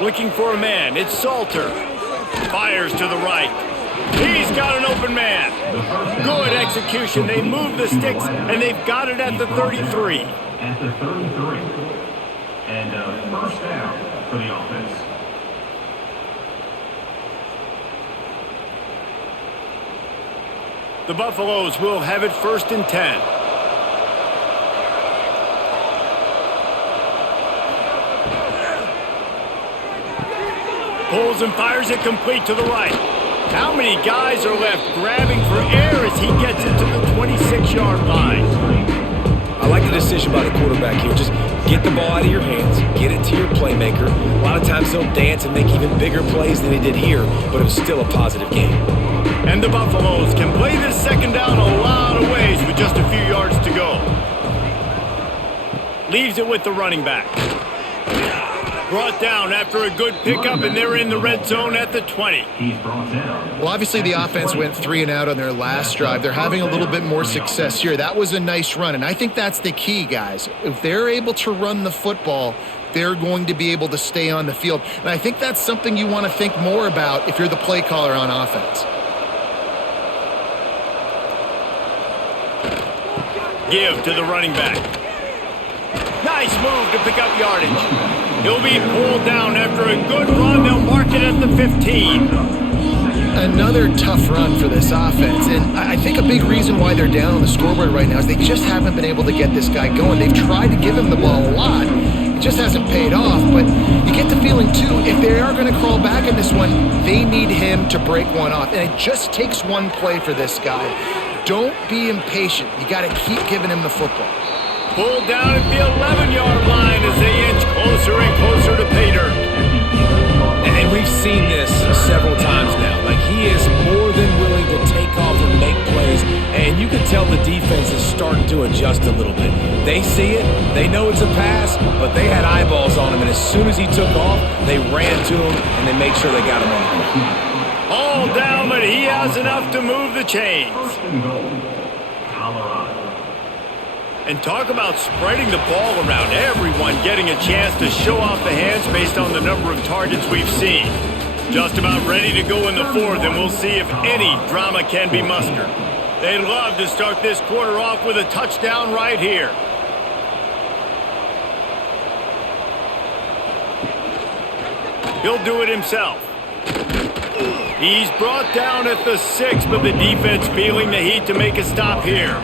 Looking for a man. It's Salter. Fires to the right. He's got an open man. Good execution. They move the sticks, and they've got it at the 33. At the 33. And a 1st down for the offense. The Buffaloes will have it 1st and 10. Pulls and fires it complete to the right. How many guys are left grabbing for air as he gets into the 26-yard line? I like the decision by the quarterback here. Just get the ball out of your hands, get it to your playmaker. A lot of times he'll dance and make even bigger plays than he did here, but it was still a positive game. And the Buffaloes can play this 2nd down a lot of ways with just a few yards to go. Leaves it with the running back. Brought down after a good pickup, and they're in the red zone at the 20. He's brought down. Well, obviously the offense went 3 and out on their last drive. They're having a little bit more success here. That was a nice run, and I think that's the key, guys. If they're able to run the football, they're going to be able to stay on the field. And I think that's something you want to think more about if you're the play caller on offense. Give to the running back. Nice move to pick up yardage. He'll be pulled down after a good run. They'll mark it at the 15. Another tough run for this offense, and I think a big reason why they're down on the scoreboard right now is they just haven't been able to get this guy going. They've tried to give him the ball a lot. It just hasn't paid off, but you get the feeling, too, if they are going to crawl back in this one, they need him to break one off, and it just takes one play for this guy. Don't be impatient. You got to keep giving him the football. Pulled down at the 11-yard line as they inch closer and closer to pay dirt. And we've seen this several times now. Like, he is more than willing to take off and make plays, and you can tell the defense is starting to adjust a little bit. They see it, they know it's a pass, but they had eyeballs on him, and as soon as he took off, they ran to him, and they made sure they got him on the ground. All down, but he has enough to move the chains. First and goal, Colorado. And talk about spreading the ball around. Everyone getting a chance to show off the hands based on the number of targets we've seen. Just about ready to go in the fourth, and we'll see if any drama can be mustered. They'd love to start this quarter off with a touchdown right here. He'll do it himself. He's brought down at the 6, but the defense feeling the heat to make a stop here.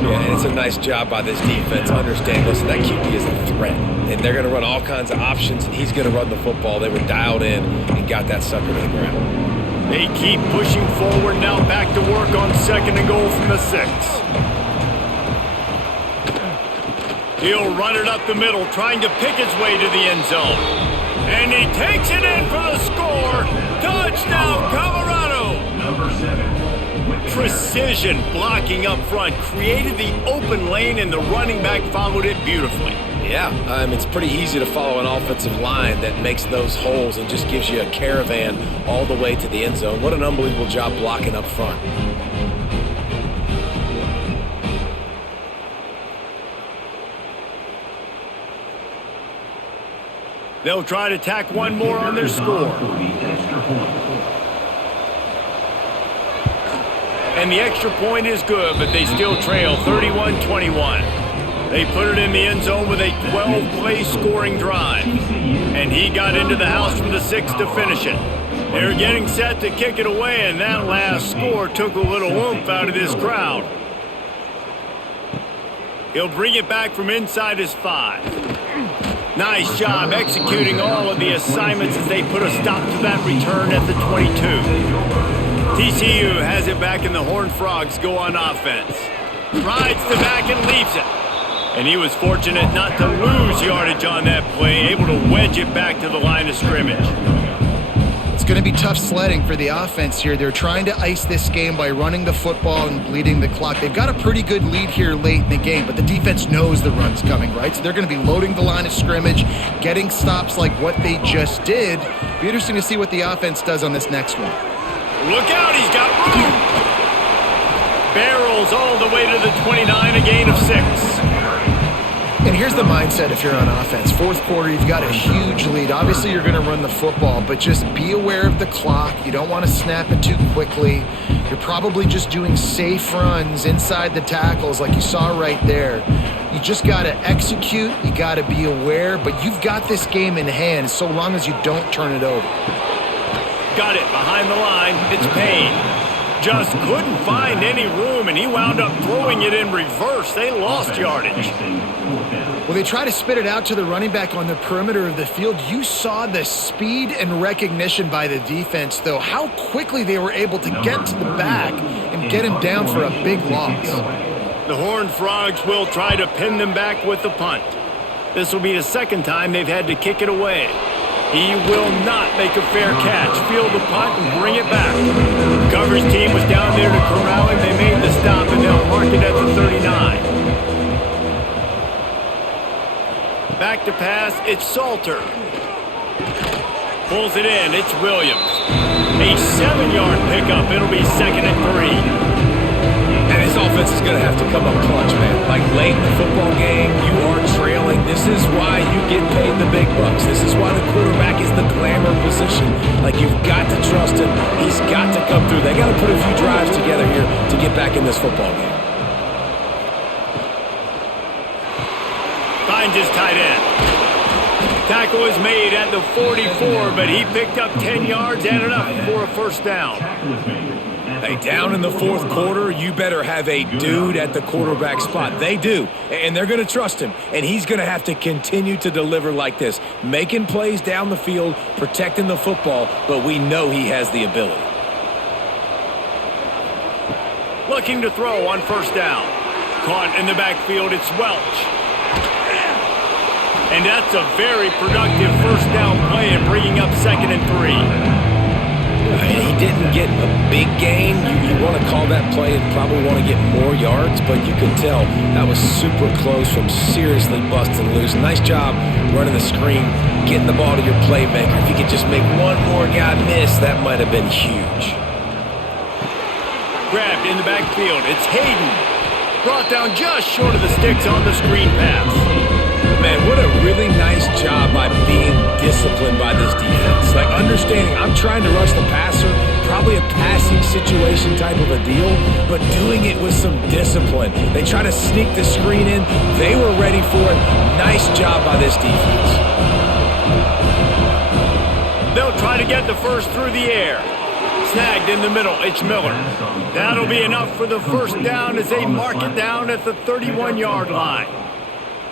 Yeah, and it's a nice job by this defense. Understand, listen, that QB is a threat, and they're going to run all kinds of options, and he's going to run the football. They were dialed in and got that sucker to the ground. They keep pushing forward now, back to work on 2nd and goal from the 6. He'll run it up the middle, trying to pick his way to the end zone. And he takes it in for the score. Touchdown, Colorado! Number 7. Precision blocking up front, created the open lane, and the running back followed it beautifully. Yeah, it's pretty easy to follow an offensive line that makes those holes and just gives you a caravan all the way to the end zone. What an unbelievable job blocking up front. They'll try to tack one more on their score. And the extra point is good, but they still trail 31-21. They put it in the end zone with a 12-play scoring drive. And he got into the house from the 6 to finish it. They're getting set to kick it away, and that last score took a little oomph out of this crowd. He'll bring it back from inside his 5. Nice job executing all of the assignments as they put a stop to that return at the 22. TCU has it back, and the Horned Frogs go on offense. Rides the back and leaves it. And he was fortunate not to lose yardage on that play, able to wedge it back to the line of scrimmage. It's going to be tough sledding for the offense here. They're trying to ice this game by running the football and bleeding the clock. They've got a pretty good lead here late in the game, but the defense knows the run's coming, right? So they're going to be loading the line of scrimmage, getting stops like what they just did. Be interesting to see what the offense does on this next one. Look out, he's got room. Barrels all the way to the 29, a gain of 6. And here's the mindset if you're on offense. Fourth quarter, you've got a huge lead. Obviously, you're going to run the football, but just be aware of the clock. You don't want to snap it too quickly. You're probably just doing safe runs inside the tackles like you saw right there. You just got to execute. You got to be aware, but you've got this game in hand so long as you don't turn it over. Got it behind the line. It's Payne. Just couldn't find any room, and he wound up throwing it in reverse. They lost yardage. Well, they try to spit it out to the running back on the perimeter of the field. You saw the speed and recognition by the defense, though, how quickly they were able to get to the back and get him down for a big loss. The Horned Frogs will try to pin them back with the punt. This will be the second time they've had to kick it away. He will not make a fair catch. Field the punt and bring it back. The coverage team was down there to corral him. They made the stop, and they'll mark it at the 39. Back to pass, it's Salter. Pulls it in, it's Williams. A 7-yard pickup, it'll be 2nd and 3. And his offense is going to have to come up clutch, man. Like late in the football game, you are trailing. This is why you get paid the big bucks. This is why the quarterback is the glamour position. Like, you've got to trust him. He's got to come through. They got to put a few drives together here to get back in this football game. Finds his tight end. Tackle is made at the 44, but he picked up 10 yards and enough for a first down. Hey, down in the fourth quarter, you better have a dude at the quarterback spot. They do, and they're going to trust him, and he's going to have to continue to deliver like this, making plays down the field, protecting the football, but we know he has the ability. Looking to throw on first down. Caught in the backfield, it's Welch. And that's a very productive first down play and bringing up 2nd and 3. And he didn't get a big gain. You want to call that play and probably want to get more yards, but you could tell that was super close from seriously busting loose. Nice job running the screen, getting the ball to your playmaker. If you could just make one more guy miss, that might have been huge. Grabbed in the backfield, it's Hayden. Brought down just short of the sticks on the screen pass. Man, what a really nice job by being disciplined by this defense. Like, understanding I'm trying to rush the passer, probably a passing situation type of a deal, but doing it with some discipline. They try to sneak the screen in. They were ready for it. Nice job by this defense. They'll try to get the first through the air. Snagged in the middle, it's Miller. That'll be enough for the first down as they mark it down at the 31-yard line.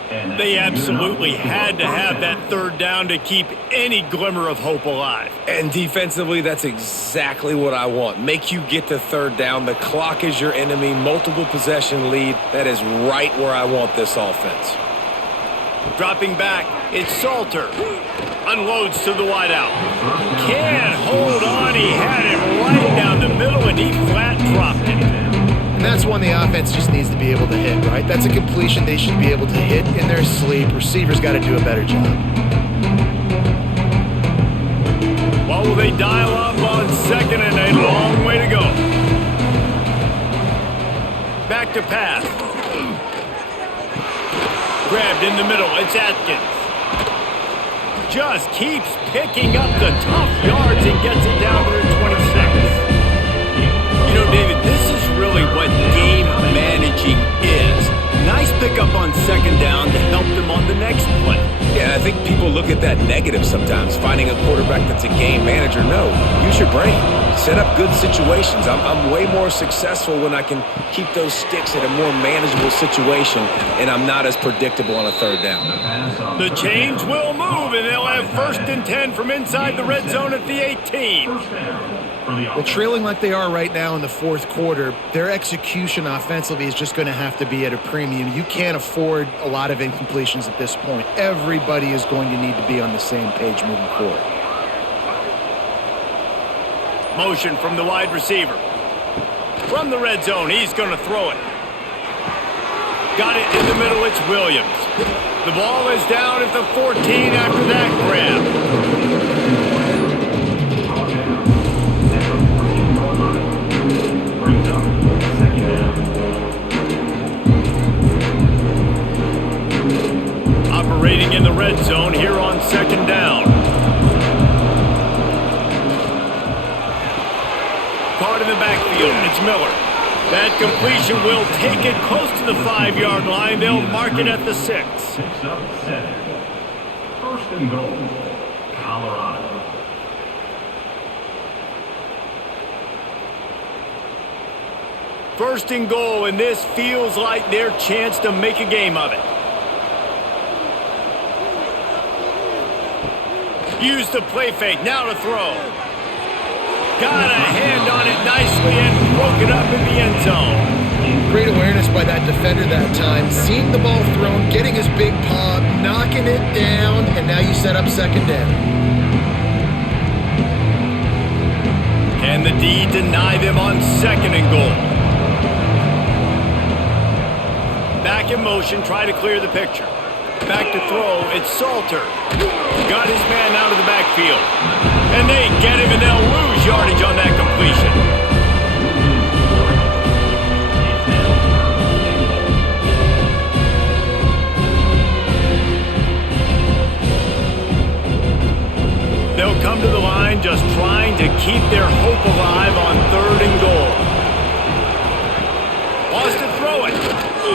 They absolutely had to have that third down to keep any glimmer of hope alive. And defensively, that's exactly what I want. Make you get to third down. The clock is your enemy. Multiple possession lead. That is right where I want this offense. Dropping back, it's Salter. Unloads to the wideout. Can't hold on. He had it right down the middle, and he flat dropped it. And that's one the offense just needs to be able to hit, right? That's a completion they should be able to hit in their sleep. Receivers got to do a better job. Well, will they dial up on 2nd and a long way to go? Back to pass. Grabbed in the middle, it's Atkins. Just keeps picking up the tough yards and gets it down to the 26. You know, David, this is really what game managing is. Nice pickup on 2nd down to help them on the next play. Yeah, I think people look at that negative sometimes, finding a quarterback that's a game manager. No, use your brain. Set up good situations. I'm way more successful when I can keep those sticks in a more manageable situation, and I'm not as predictable on a third down. The chains will move, and they'll have 1st and 10 from inside the red zone at the 18. Well, trailing like they are right now in the fourth quarter, their execution offensively is just going to have to be at a premium. You can't afford a lot of incompletions at this point. Everybody is going to need to be on the same page moving forward. Motion from the wide receiver. From the red zone, he's going to throw it. Got it in the middle, it's Williams. The ball is down at the 14 after that grab. Operating in the red zone here on 2nd down. Caught in the backfield, it's Miller. That completion will take it close to the 5-yard line. They'll mark it at the 6. 6 up, 7. 1st and goal, Colorado. First and goal, and this feels like their chance to make a game of it. Use the play fake, now to throw. Got a hand on it nicely and broke it up in the end zone. Great awareness by that defender that time. Seeing the ball thrown, getting his big paw, knocking it down, and now you set up 2nd down. Can the D deny them on 2nd and goal? Back in motion, try to clear the picture. Back to throw, it's Salter. Got his man out of the backfield. And they get him, and they'll lose yardage on that completion. They'll come to the line just trying to keep their hope alive on 3rd and goal. Wants to throw it.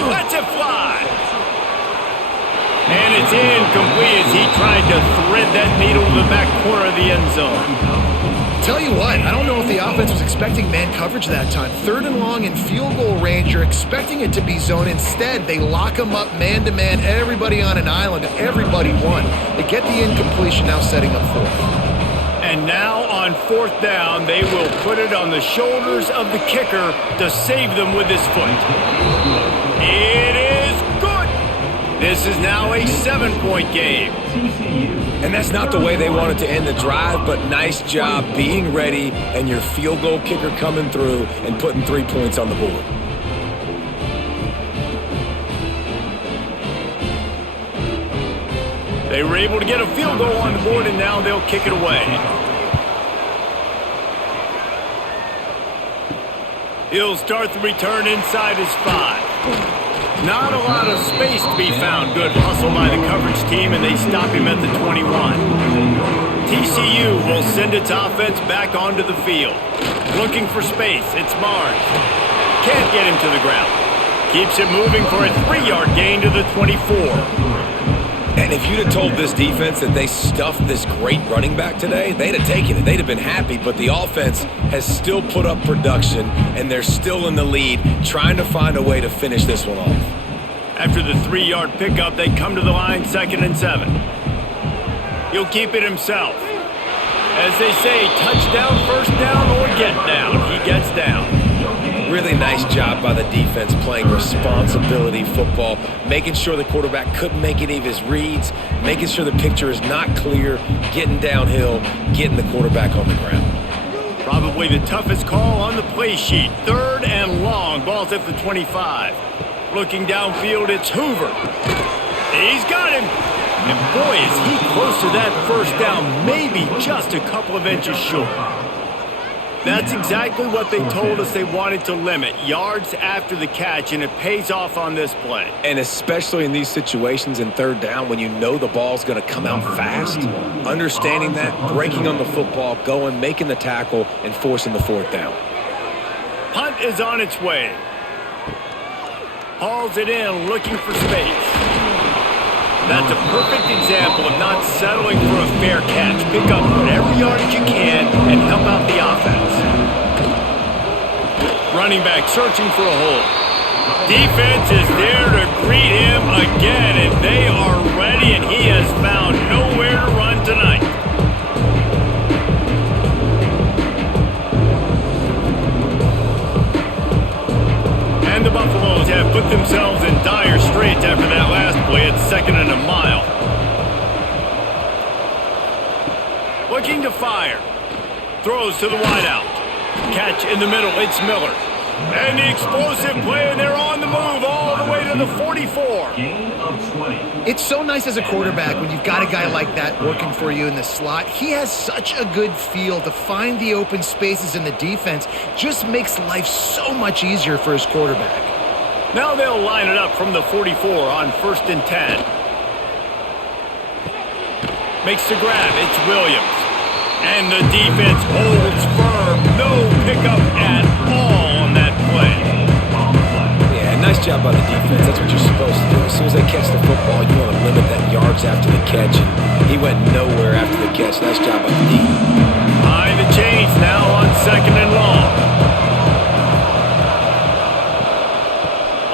Lets it fly. And it's incomplete as he tried to thread that needle to the back corner of the end zone. Tell you what, I don't know if the offense was expecting man coverage that time. 3rd and long in field goal range, you're expecting it to be zone. Instead, they lock them up man-to-man, everybody on an island, everybody won. They get the incompletion, now setting up 4th. And now on 4th down, they will put it on the shoulders of the kicker to save them with his foot. It is good. This is now a 7-point game. And that's not the way they wanted to end the drive, but nice job being ready and your field goal kicker coming through and putting 3 points on the board. They were able to get a field goal on the board, and now they'll kick it away. He'll start the return inside his 5. Not a lot of space to be found. Good hustle by the coverage team, and they stop him at the 21. TCU will send its offense back onto the field. Looking for space. It's Barnes. Can't get him to the ground. Keeps it moving for a 3-yard gain to the 24. And if you'd have told this defense that they stuffed this great running back today, they'd have taken it. They'd have been happy, but the offense has still put up production, and they're still in the lead, trying to find a way to finish this one off. After the 3-yard pickup, they come to the line 2nd and 7. He'll keep it himself. As they say, touchdown, 1st down, or get down. He gets down. Really nice job by the defense playing responsibility football, making sure the quarterback couldn't make any of his reads, making sure the picture is not clear, getting downhill, getting the quarterback on the ground. Probably the toughest call on the play sheet. 3rd and long. Ball's at the 25. Looking downfield, it's Hoover. He's got him. And boy, is he close to that 1st down, maybe just a couple of inches short. That's exactly what they told us they wanted to limit, yards after the catch, and it pays off on this play. And especially in these situations in 3rd down when you know the ball's going to come out fast, understanding that, breaking on the football, going, making the tackle, and forcing the 4th down. Punt is on its way. Hauls it in, looking for space. That's a perfect example of not settling for a fair catch. Pick up whatever yardage you can and help out the offense. Running back searching for a hole. Defense is there to greet him again, and they are ready, and he has found nowhere to run tonight. And the Buffaloes have put themselves in dire straits after that last play. It's 2nd and a mile. Looking to fire. Throws to the wideout. Catch in the middle. It's Miller. And the explosive play, and they're on the move all the way to the 44. Gain of 20. It's so nice as a quarterback when you've got a guy like that working for you in the slot. He has such a good feel to find the open spaces in the defense. Just makes life so much easier for his quarterback. Now they'll line it up from the 44 on 1st and 10. Makes the grab. It's Williams. And the defense holds firm. No pickup at all on that play. Yeah, nice job by the defense. That's what you're supposed to do. As soon as they catch the football, you want to limit that yards after the catch. And he went nowhere after the catch. Nice job by the D. Behind the chains now on 2nd and long.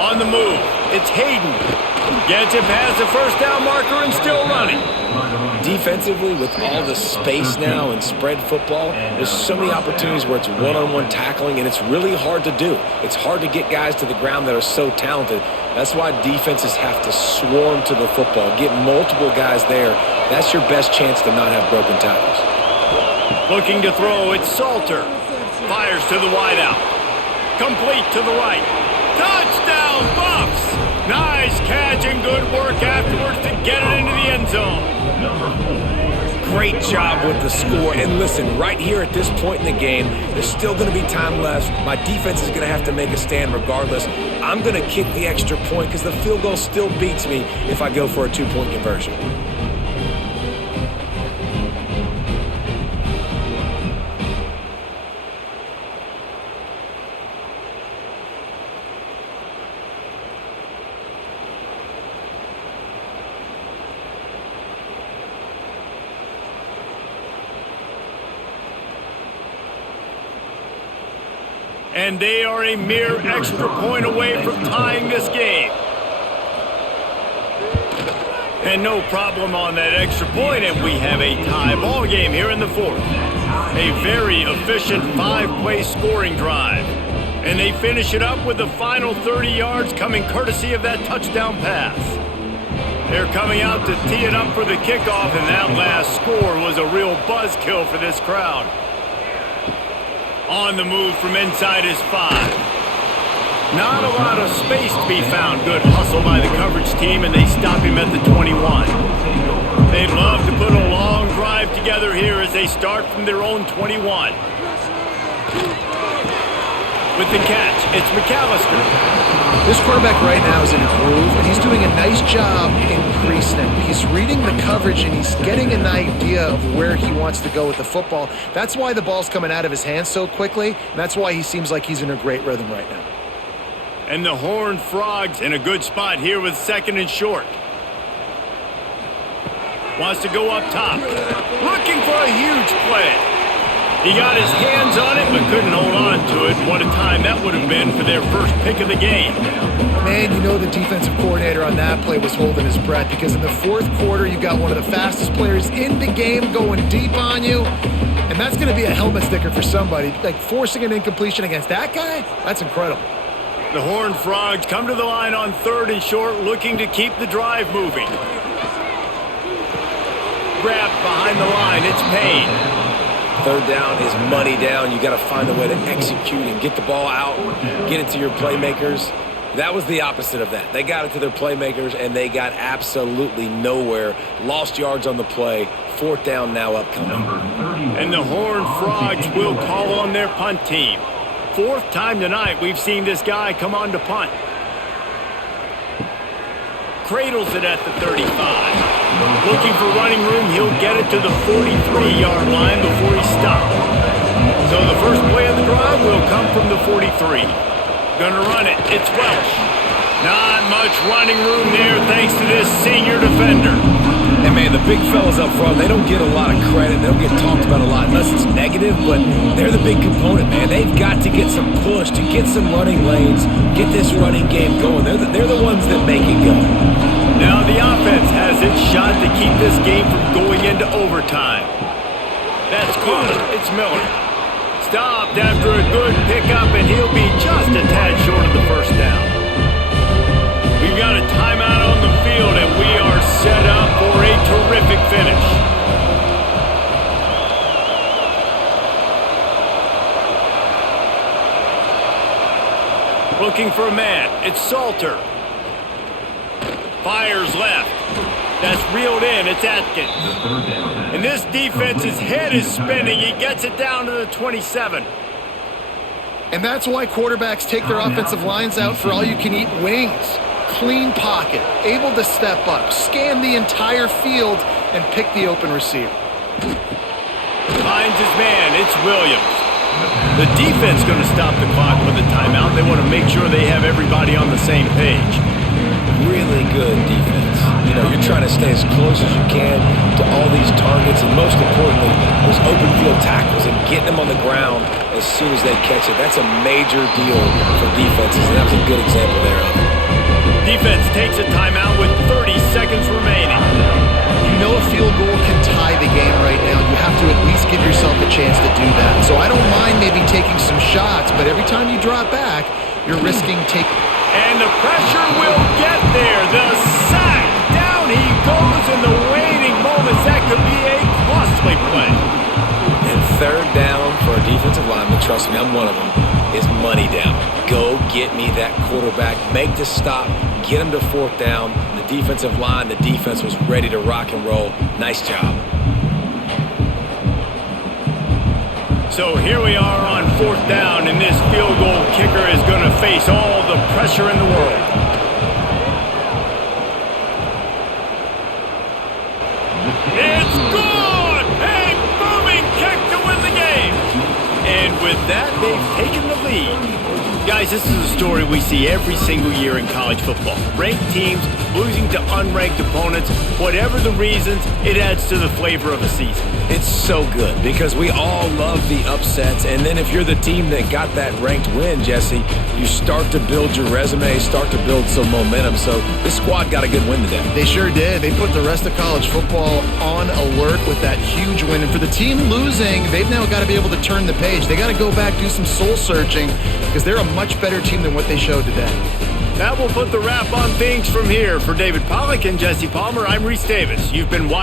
On the move, it's Hayden. Gets it past the 1st down marker and still running. Defensively, with all the space now and spread football, there's so many opportunities where it's one-on-one tackling, and it's really hard to do. It's hard to get guys to the ground that are so talented. That's why defenses have to swarm to the football, get multiple guys there. That's your best chance to not have broken tackles. Looking to throw, it's Salter. Fires to the wideout. Complete to the right. Touchdown, Buffs! Nice catch and good work afterwards to get it into the end zone. Great job with the score. And listen, right here at this point in the game, there's still going to be time left. My defense is going to have to make a stand regardless. I'm going to kick the extra point because the field goal still beats me if I go for a 2-point conversion. And they are a mere extra point away from tying this game. And no problem on that extra point, and we have a tie ball game here in the fourth. A very efficient 5-play scoring drive. And they finish it up with the final 30 yards coming courtesy of that touchdown pass. They're coming out to tee it up for the kickoff, and that last score was a real buzzkill for this crowd. On the move from inside his 5. Not a lot of space to be found. Good hustle by the coverage team, and they stop him at the 21. They'd love to put a long drive together here as they start from their own 21. With the catch, it's McAllister. This quarterback right now is in a groove, and he's doing a nice job increasing it. He's reading the coverage, and he's getting an idea of where he wants to go with the football. That's why the ball's coming out of his hands so quickly, and that's why he seems like he's in a great rhythm right now. And the Horned Frogs in a good spot here with 2nd and short. Wants to go up top. Looking for a huge play. He got his hands on it, but couldn't hold on to it. What a time that would have been for their first pick of the game. Man, you know the defensive coordinator on that play was holding his breath because in the fourth quarter, you got one of the fastest players in the game going deep on you, and that's going to be a helmet sticker for somebody. Like forcing an incompletion against that guy, that's incredible. The Horned Frogs come to the line on 3rd and short, looking to keep the drive moving. Grabbed behind the line, it's Payne. 3rd down is money down. You got to find a way to execute and get the ball out, get it to your playmakers. That was the opposite of that. They got it to their playmakers, and they got absolutely nowhere. Lost yards on the play. 4th down now upcoming. And the Horned Frogs will call on their punt team. 4th time tonight we've seen this guy come on to punt. Cradles it at the 35. Looking for running room, he'll get it to the 43-yard line before he stopped. So the first play of the drive will come from the 43. Gonna run it, it's Welsh. Not much running room there thanks to this senior defender. And man, the big fellas up front, they don't get a lot of credit. They don't get talked about a lot unless it's negative, but they're the big component, man. They've got to get some push, to get some running lanes, get this running game going. They're the ones that make it go. Now the offense has its shot to keep this game from going into overtime. That's caught. It's Miller. Stopped after a good pickup, and he'll be just a tad short of the first down. We've got a timeout on the field, and we are set up for a terrific finish. Looking for a man. It's Salter. Fires left. That's reeled in. It's Atkins. And this defense's head is spinning. He gets it down to the 27. And that's why quarterbacks take their offensive lines out for all-you-can-eat wings. Clean pocket, able to step up, scan the entire field, and pick the open receiver. Finds his man. It's Williams. The defense going to stop the clock with a timeout. They want to make sure they have everybody on the same page. Really good defense. You know, you're trying to stay as close as you can to all these targets, and most importantly, those open field tackles and getting them on the ground as soon as they catch it. That's a major deal for defenses, and that was a good example there of it. Defense takes a timeout with 30 seconds remaining. You know a field goal can tie the game right now. You have to at least give yourself a chance to do that. So I don't mind maybe taking some shots, but every time you drop back, you're risking taking... And the pressure will get there. The sack. Down he goes in the waning moments. That could be a costly play. And 3rd down for a defensive lineman, trust me, I'm one of them, is money down. Go get get me that quarterback, make the stop, get him to fourth down. The defensive line, the defense was ready to rock and roll. Nice job. So here we are on fourth down, and this field goal kicker is going to face all the pressure in the world. It's good! A booming kick to win the game! And with that, they've taken the lead. Guys, this is a story we see every single year in college football. Ranked teams losing to unranked opponents. Whatever the reasons, it adds to the flavor of a season. It's so good because we all love the upsets, and then if you're the team that got that ranked win, Jesse, you start to build your resume, start to build some momentum. So this squad got a good win today. They sure did. They put the rest of college football on alert with that huge win. And for the team losing, they've now got to be able to turn the page. They got to go back, do some soul searching, because they're a much better team than what they showed today. That will put the wrap on things from here. For David Pollack and Jesse Palmer, I'm Reese Davis. You've been watching